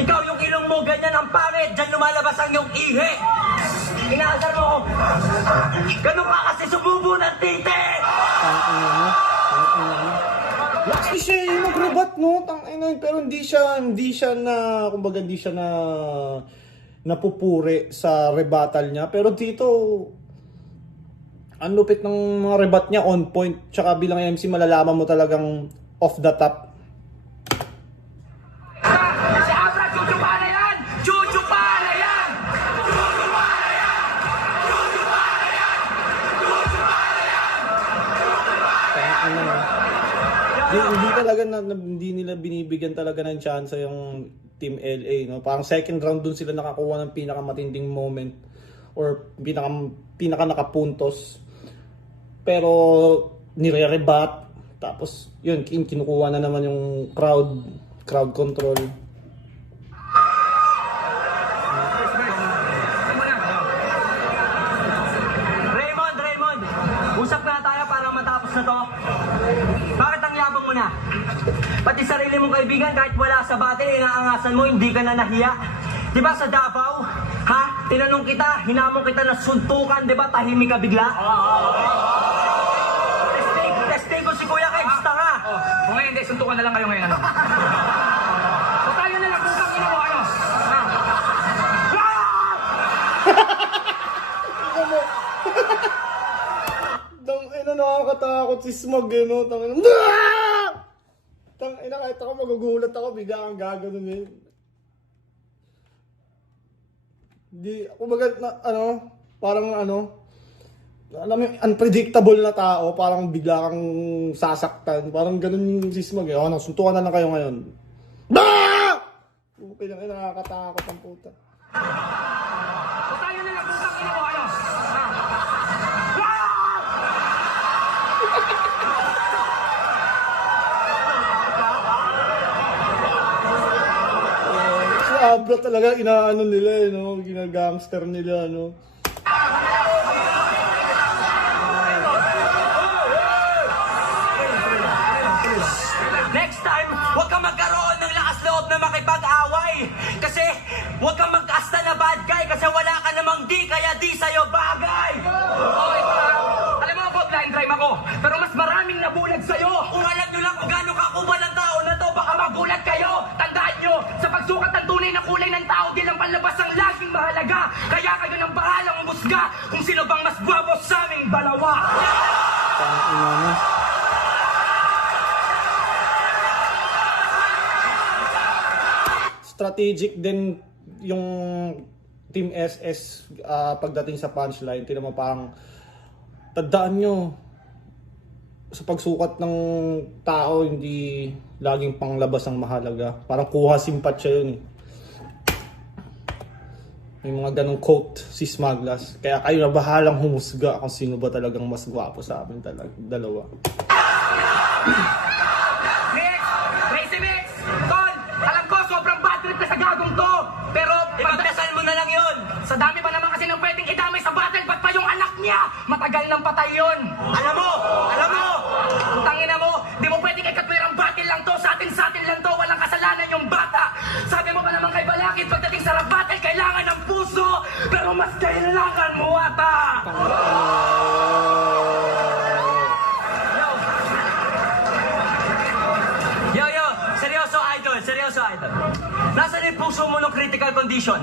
ikaw yung ilong mo ganyan ang pangit, dyan lumalabas ang iyong ihi! Inaasar mo ako! Ganun ka kasi sumubo ng titi! Tang ina mo. Tang ina mo. Laki siya yung mag-rebat, no? Tang ina, pero hindi siya na, kumbaga hindi siya na napupuri sa rebuttal niya. Pero dito, ang lupit ng mga rebat niya, on point. Tsaka bilang MC, malalaman mo talagang off the top. Si Abra, chuchupa na yan! Chuchupa na yan! Tang ina mo. Hindi talaga hindi nila binibigyan talaga ng chance yung Team LA, no? Parang second round dun sila nakakuha ng pinakamatinding moment or pinaka nakapuntos. Pero nire-rebat, tapos yun kinukuha na naman yung crowd control. Raymond, usap na tayo para matapos na to. Bakit ang yabang mo na? Pati sarili mong kaibigan, kahit wala sa battle, inaangasan mo, hindi ka na nahiya. Diba sa Davao? Ha? Tinanong kita, hinamon kita na suntukan, diba? Tahimik ka bigla? Testing ko si Kuya Keds, tanga! Kung ngayon, hindi, suntukan na lang kayo ngayon. Ano? So tayo na lang, kung ina mo, ano? Ha? Tang ina, nakakatakot si Smog, eh, no? Tang ina, kahit ako magugulat ako, bigla kang gaganon eh. Di, kumbaga, parang alam mo, unpredictable na tao, parang bigla kang sasaktan, parang ganun yung si Smog eh. Suntukan na lang kayo ngayon. Okay lang, nakakatakot ang puta. So tayo na lang, kung ina mo, ano? Ha? Si Abra talaga, inaano nila, ginagangster nila, Next time, huwag kang magkaroon ng lakas loob na makipag-away. Kasi, huwag kang mag-asta na bad guy kasi wala ka namang di, kaya di sa'yo bagay. Okay pa. Alam mo ako, blind drive ako. Pero mas maraming nabulag sa'yo. Kung alam nyo lang kung gaano kakubal ang tao na to, baka Magulat kayo! Tandaan nyo, sa pagsukat ng tunay na kulay ng tao, di lang panlabas ang laging mahalaga. Kaya kayo nang bahalang umusga kung sino bang mas gwapo sa aming dalawa. Tang ina mo. Strategic din yung Team SS pagdating sa punchline. Tingnan mo, parang tandaan nyo, sa pagsukat ng tao, hindi laging panglabas ang mahalaga. Parang kuha simpatsya yun eh. May mga ganong quote si Smaglas. Kaya kayo na bahalang humusga kung sino ba talagang mas gwapo sa amin dalawa. Mix! Crazy Mix! Tol, alam ko sobrang bad trip na sa gagong to. Pero Ipagdasal mo na lang yun. sa dami pa naman kasi ng pwedeng idamay sa battle, ba't pa yung anak niya? Matagal nang patay yun. Alam mo! Tangina mo, di mo pwedeng ikatwirang battle lang to. Sa atin lang to, walang kasalanan yung bata. Sabi mo pa naman kay Balakid, pagdating sa rap battle, kailangan ng puso. Pero mas kailangan mo ata. Yo, seryoso idol. Nasaan yung puso mo ng critical condition?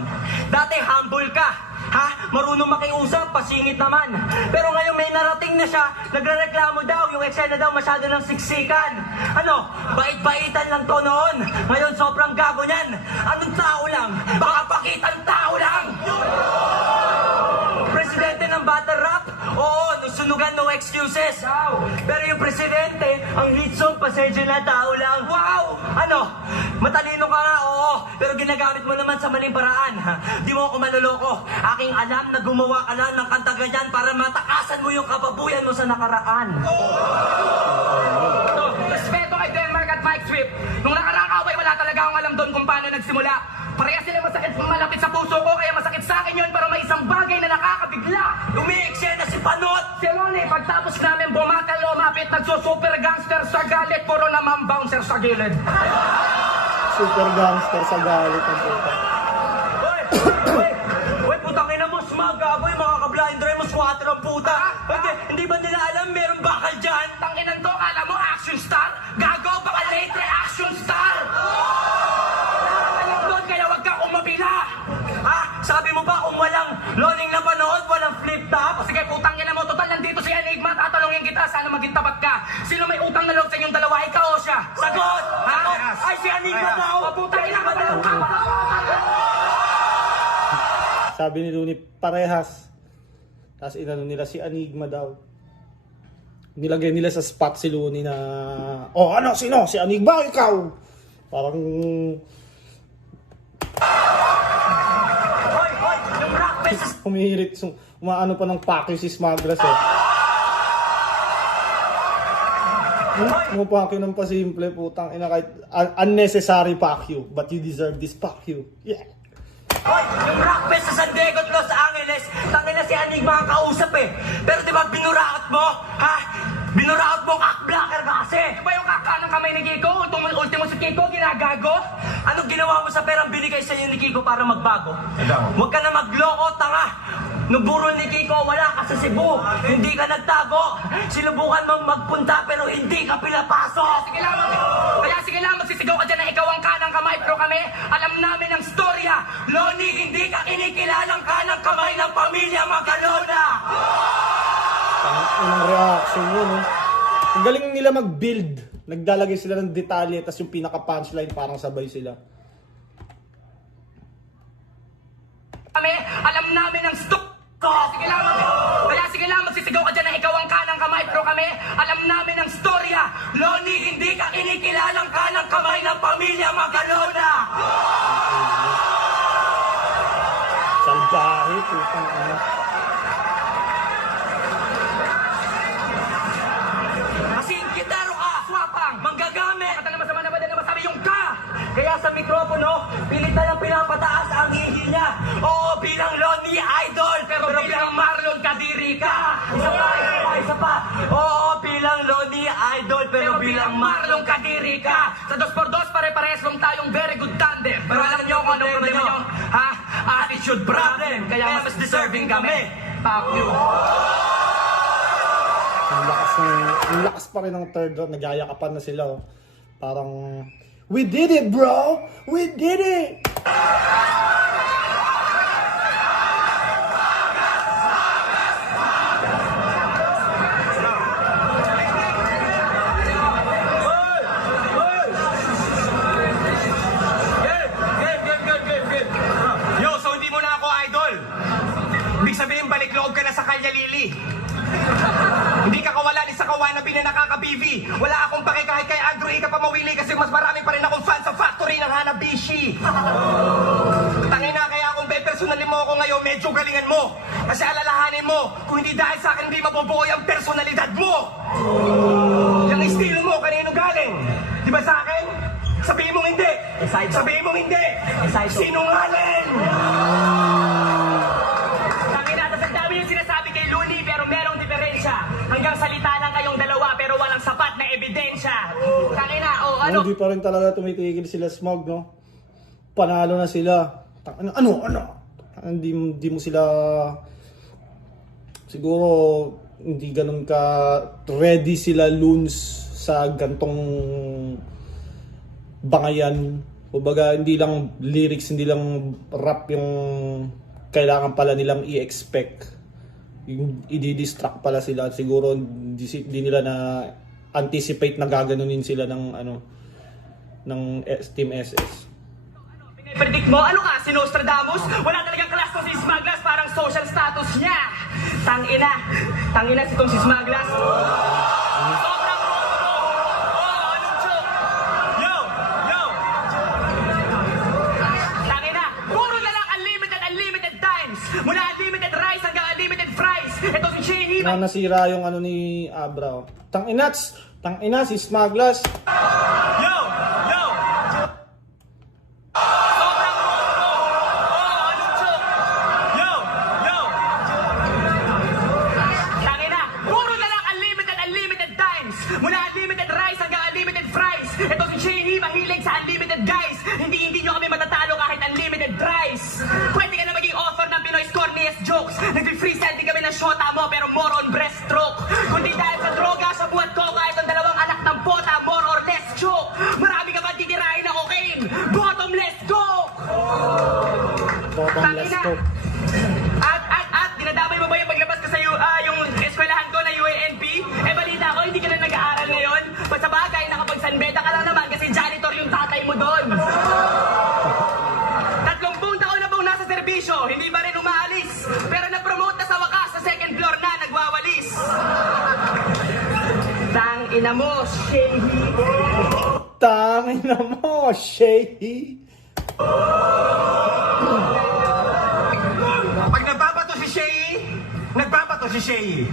Dati humble ka, ha? Marunong makiusap, pasingit naman. Pero ngayon may narating na siya, nagrereklamo daw, yung eksena daw masyado ng siksikan. Ano, bait-baitan lang to noon. Ngayon sobrang gago niyan. Anong tao lang? Baka pakitang tao lang! Presidente ng battle rap? Oo, nung sunugan no excuses. Pero yung presidente, ang hit song, pasensya na tao lang. Wow! Ano? Matalino ka nga, oo. Pero ginagamit mo naman sa maling paraan. Ha? Di mo ako maloloko. Aking alam na gumawa ka lang ng kanta ganyan para matakasan mo yung kababuyan mo sa nakaraan. To, respeto kay Denmark at Mike Swift. Nung nakaraang away, wala talaga akong alam doon kung paano nagsimula. Pareha sila masakit malapit sa puso ko, kaya masakit sa akin yun, pero may isang bagay na nakakabigla. Umiiksena si Panot! Si Ronnie, pagtapos namin bumatal, lumapit, nagsusuper gangster sa galit, puro naman bouncer sa gilid. Super gangster sa galit ang puta. Uy, putang ina mo, smag, gago yung mga ka-blind drive mo, squatter ang puta. Hindi ba nila alam merong bakal dyan? Tanginan to, kala mo action star? Gago, baka late reaction star! Alam doon, kaya wag kang umapila! Ha? Sabi mo ba kung walang loading na panood, walang flip top? O sige, putang ina mo, total nandito si Enigma, tatanungin kita, sana maging tapat ka. Sino may utang na loob sa inyong dalawa, ikaw o siya? Sagot! Ha? Ay, si Enigma daw! O putang ina mo daw! Sabi ni Looney, parehas. Tapos inano nila si Enigma daw. Nilagay nila sa spot si Looney na, oh ano, sino? Si Enigma, ikaw! Parang, Hoy, yung rock fest humihirit, umaano pa ng pakyo si Smaglas eh. Umupakyo ng pasimple, putang ina, kahit unnecessary pakyo, but you deserve this pakyo. Yeah. Hoy, yung rock fest sa San Diego at Los Angeles, tangina si Enigma ang kausap eh. Pero di ba binuraot mo? Ha? Binuraot mo cock-blocker kasi. Ba yung kakanang kamay ni Kiko? Ultimo si Kiko, ginagago? Anong ginawa mo sa perang binigay sa inyo ni Kiko para magbago? Huwag ka na magloko, tanga. Nung burol ni Kiko, wala ka sa Cebu. Hindi ka nagtago. Sinubukan mong magpunta pero hindi ka pinapasok. Kaya sige lang, magsisigaw ka dyan na ikaw ang kanang kamay, pero kami, alam namin ang storya. Loni, hindi ka kinikilalang kanang kamay ng pamilya Magalona. Unang reaction yun eh. Ang galing nila mag-build. Nagdalagay sila ng detalye, tapos yung pinaka-punchline parang sabay sila. Kami, alam namin ang Kaya sige lang, magsisigaw ka dyan na ikaw ang kanang kamay, pero kami, alam namin ang storya. Loni, hindi ka kinikilalang kanang kamay ng pamilya Magalona. Salbahe, putang ina. Kasing gitaro ka, Swapang! manggagamit. Kata na masama na ba na masabi yung ka? Kaya sa mikropono, pilit na lang pinapataas ang hihi niya. Oo, bilang Loni Idol, Pero bilang Marlon Kadiri ka! Isa pa. Oo, bilang Loni Idol, pero bilang Marlon Kadiri ka! Sa 2x2, pare-pares lang tayong very good tandem. Pero alam nyo kung anong problema nyo? Ha? Attitude problem! Kaya mas deserving kami! Fuck you! Ang lakas pa rin ng third round. Nagyayakapan na sila oh. Parang, we did it bro! We did it! Yo, so hindi mo na ako idol. Ibig sabihin, balik loob ka na sa Kalya Lili. Hindi ka kawala ni sa kawan na pinanakakabilang pa mawili kasi mas marami pa rin akong fan sa factory ng Hanabishi. Tangina, kaya kung be-personalin mo ako ngayon, medyo galingan mo. Kasi alalahanin mo, kung hindi dahil sa akin, hindi mabubuo yung personalidad mo. Yung estilo mo, kanino galing? Di ba sa akin? Sabihin mong hindi. Sabihin mong hindi. Sinungaling! Tangina, tas ang dami yung sinasabi kay Looney pero merong diferensya. Hanggang salita lang kayong dalawa pero walang sapat na ebidensya. Tangina, ano? Hindi pa rin talaga tumitigil sila Smog, no? Panalo na sila. Ano? Hindi mo sila siguro hindi ganun ka ready sila Loons sa gantong bangayan. Kumbaga, hindi lang lyrics, hindi lang rap yung kailangan pala nilang i-expect. Yung i-distract pala sila. Siguro hindi nila na anticipate na gaganunin sila ng Team SS. Predict mo? Ano ka? Si Nostradamus? Wala talagang class to si Smaglas, parang social status niya. Tangina si tong si Smaglas. Sobrang bobo. Anong joke? Yo! Tangina, puro na lang unlimited times. Mula unlimited rice hanggang unlimited fries. Ito si Shehi. Nasira yung ni Abra. Tangina si Smaglas. Yo! Sobrang bobo. Anong joke? Yo! Tangina, puro na lang unlimited times. Mula unlimited rice hanggang unlimited fries. Ito si Shehi, mahilig sa unlimited guys. Hindi nyo kami matatalo kahit unlimited rice. Pwede ka na maging author ng Pinoy's corniest jokes. Nag-freestyle din kami ng shota mo pero more on breaststroke. Kundi dahil sa droga, sa buhat ko kahit ang dalawang anak ng pota, more or less joke. Marami ka ba titirahin na cocaine? Bottomless joke! Bottomless Tangina. talk. At, dinadamay mo ba yung paglabas ko sa yung eskwelahan ko na UANP? Balita ko, hindi ka na nag-aaral ngayon. Pag sa bagay, nakapag-sanbeta ka lang naman kasi janitor yung tatay mo doon. 30 taon na bang nasa serbisyo, hindi pa rin umaalis. Pero na-promote na sa wakas, sa second floor na, nagwawalis. Tangina mo, Shehi. Tangina mo, Shehi. Pag nagbabato si Shehi.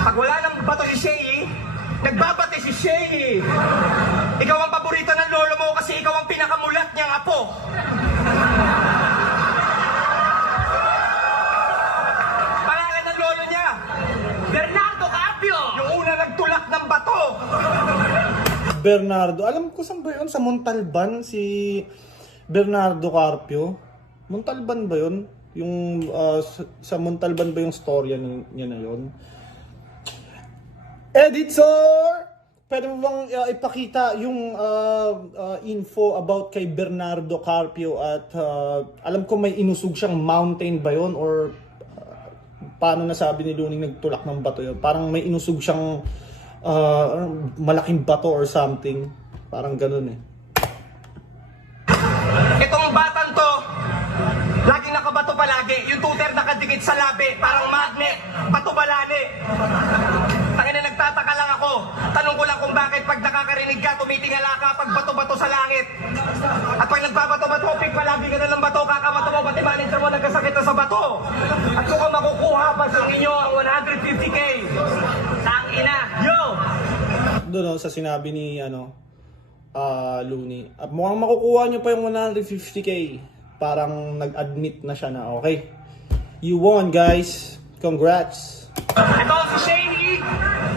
Pag wala nang bato si Shehi, nagbabate si Shehi. Ikaw ang paborito ng lolo mo kasi ikaw ang pinakamulat niyang apo. Pangalan ng lolo niya, Bernardo Carpio. yung una nagtulak ng bato. Bernardo. Alam ko saan ba yun? Sa Montalban, si Bernardo Carpio. Montalban ba yun? Yung sa Montalban ba yung storya niya na yun? Editor! Pwede mo bang ipakita yung info about kay Bernardo Carpio at alam ko may inusog siyang mountain ba yun or paano nasabi ni Luning nagtulak ng bato yun? Parang may inusog siyang malaking bato or something. Parang ganun eh. Itong batang to, laging nakabato palagi. Yung tuter nakadikit sa labi, parang magnet, patubalani. Tangina, nagtataka lang ako. Tanong ko lang kung bakit pag nakakarinig ka, tumitingala ka pag bato-bato sa langit. At pag nagbabato-bato, pig palagi ka na ng bato, kakabato mo, pati manager mo nagkasakit na sa bato. At kung ka makukuha pa sa inyo ang 150K. Tangina. Yo! Doon sa sinabi ni Looney. At mukhang makukuha nyo pa yung 150k. Parang nag-admit na siya na okay. You won, guys. Congrats. Ito si Shehi.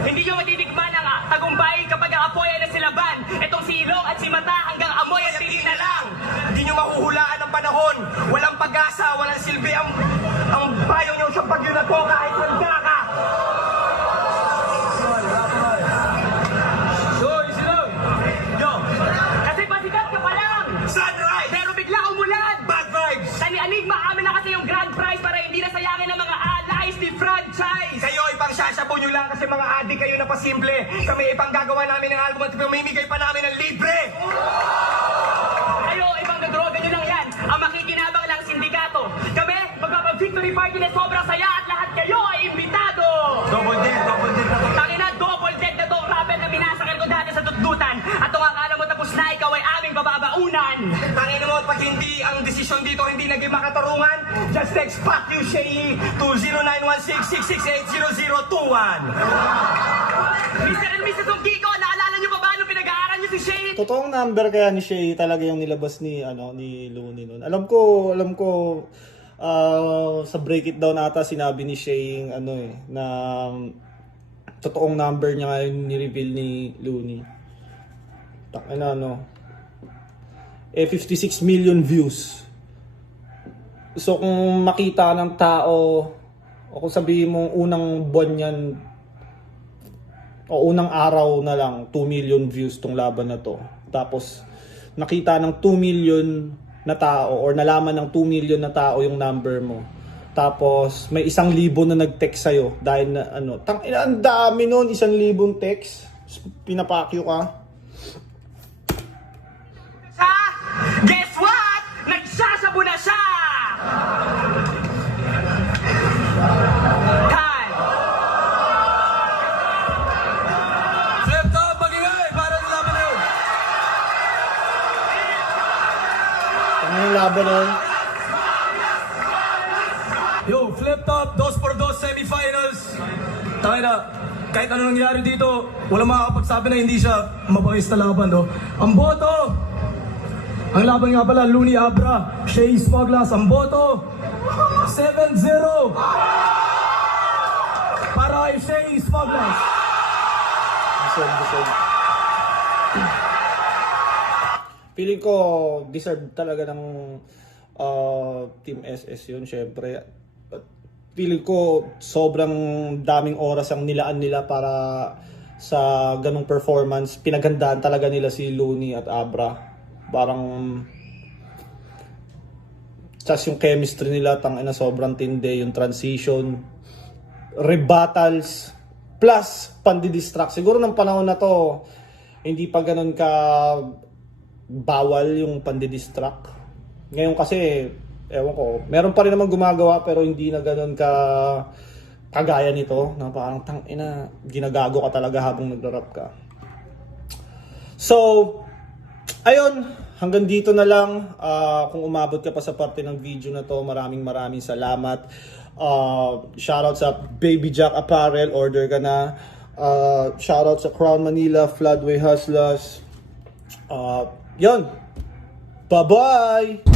Hindi nyo matitikman ang tagumpay kapag ang apoy ay nasilaban. Itong si Ilong at si Mata hanggang amoy at Hindi tingin na lang! Hindi nyo mahuhulaan ang panahon. Walang pag-asa, walang silbi ang bayo nyo sa bagyo na to kahit handa ka. Yo! Kasi pasikat ka pa lang. Sunrise! Pero bigla umulan. Bad vibes! Tani Enigma, amin na kasi yung grand prize para hindi na sayangin ng mga allies ni franchise. Kayo ipang sasabo nyo lang kasi mga adik kayo na pasimple. Kami ipang gagawa namin ng album at pamimigay pa namin ng libre. Kayo, ibang nadroga nyo lang yan. Ang makikinabang lang sindikato. Kami, magpapag-victory party na sobrang saya at lahat kayo ay imbitado. Double dead. Tangina, double dead na tong rapper na minasakal ko dati sa tutdutan. At tong akala mo tapos na, ikaw ay aming bababaunan. Tangin mo, pag hindi ang desisyon dito hindi naging makatarungan, just text fuck you, Shay, to 0916-668-0021. Mr. and Mrs. Kiko, naalala niyo pa ba nung pinag-aaral niyo si Shane? Totoong number kaya ni Shay talaga yung nilabas ni Looney nun. Alam ko sa break it down ata sinabi ni Shay na totoong number niya ngayon ni-reveal ni Looney. Takina 56 million views. So kung makita ng tao o kung sabihin mo unang buwan yan o unang araw na lang 2 million views tong laban na to. Tapos nakita ng 2 million na tao or nalaman ng 2 million na tao yung number mo. Tapos may 1,000 na nag-text sa'yo dahil na ang dami nun, 1,000 text. Pinapakyo ka. Guess what? Nagsasabo na siya! Time! Flip top, magingay, para sa laban yun. Ano yung laban nun? Yo, flip top, 2x2 semifinals. Tayo na, kahit ano nangyari dito, walang makakapagsabi na hindi siya mabangis na laban, no? Ang boto! Ang laban nga pala, Looney Abra, Shay Smoglas. Ang boto, 7-0. Para kay Shay Smoglas. Deserve. Feeling ko deserve talaga ng Team SS yun, syempre. Feeling ko sobrang daming oras ang nilaan nila para sa ganong performance. Pinaghandaan talaga nila si Looney at Abra. Parang tas yung chemistry nila sobrang tindi, yung transition, rebuttals, plus pandidistract. Siguro ng panahon na to hindi pa ganun ka bawal yung pandidistract. Ngayon kasi ewan ko, meron pa rin naman gumagawa pero hindi na ganun ka kagaya nito na parang ginagago ka talaga habang nagrarap ka. So ayun, hanggang dito na lang. Kung umabot ka pa sa parte ng video na to, maraming salamat. Shoutout sa Baby Jack Apparel, order ka na. Shoutout sa Crown Manila, Floodway Hustlers. Yun. Bye-bye!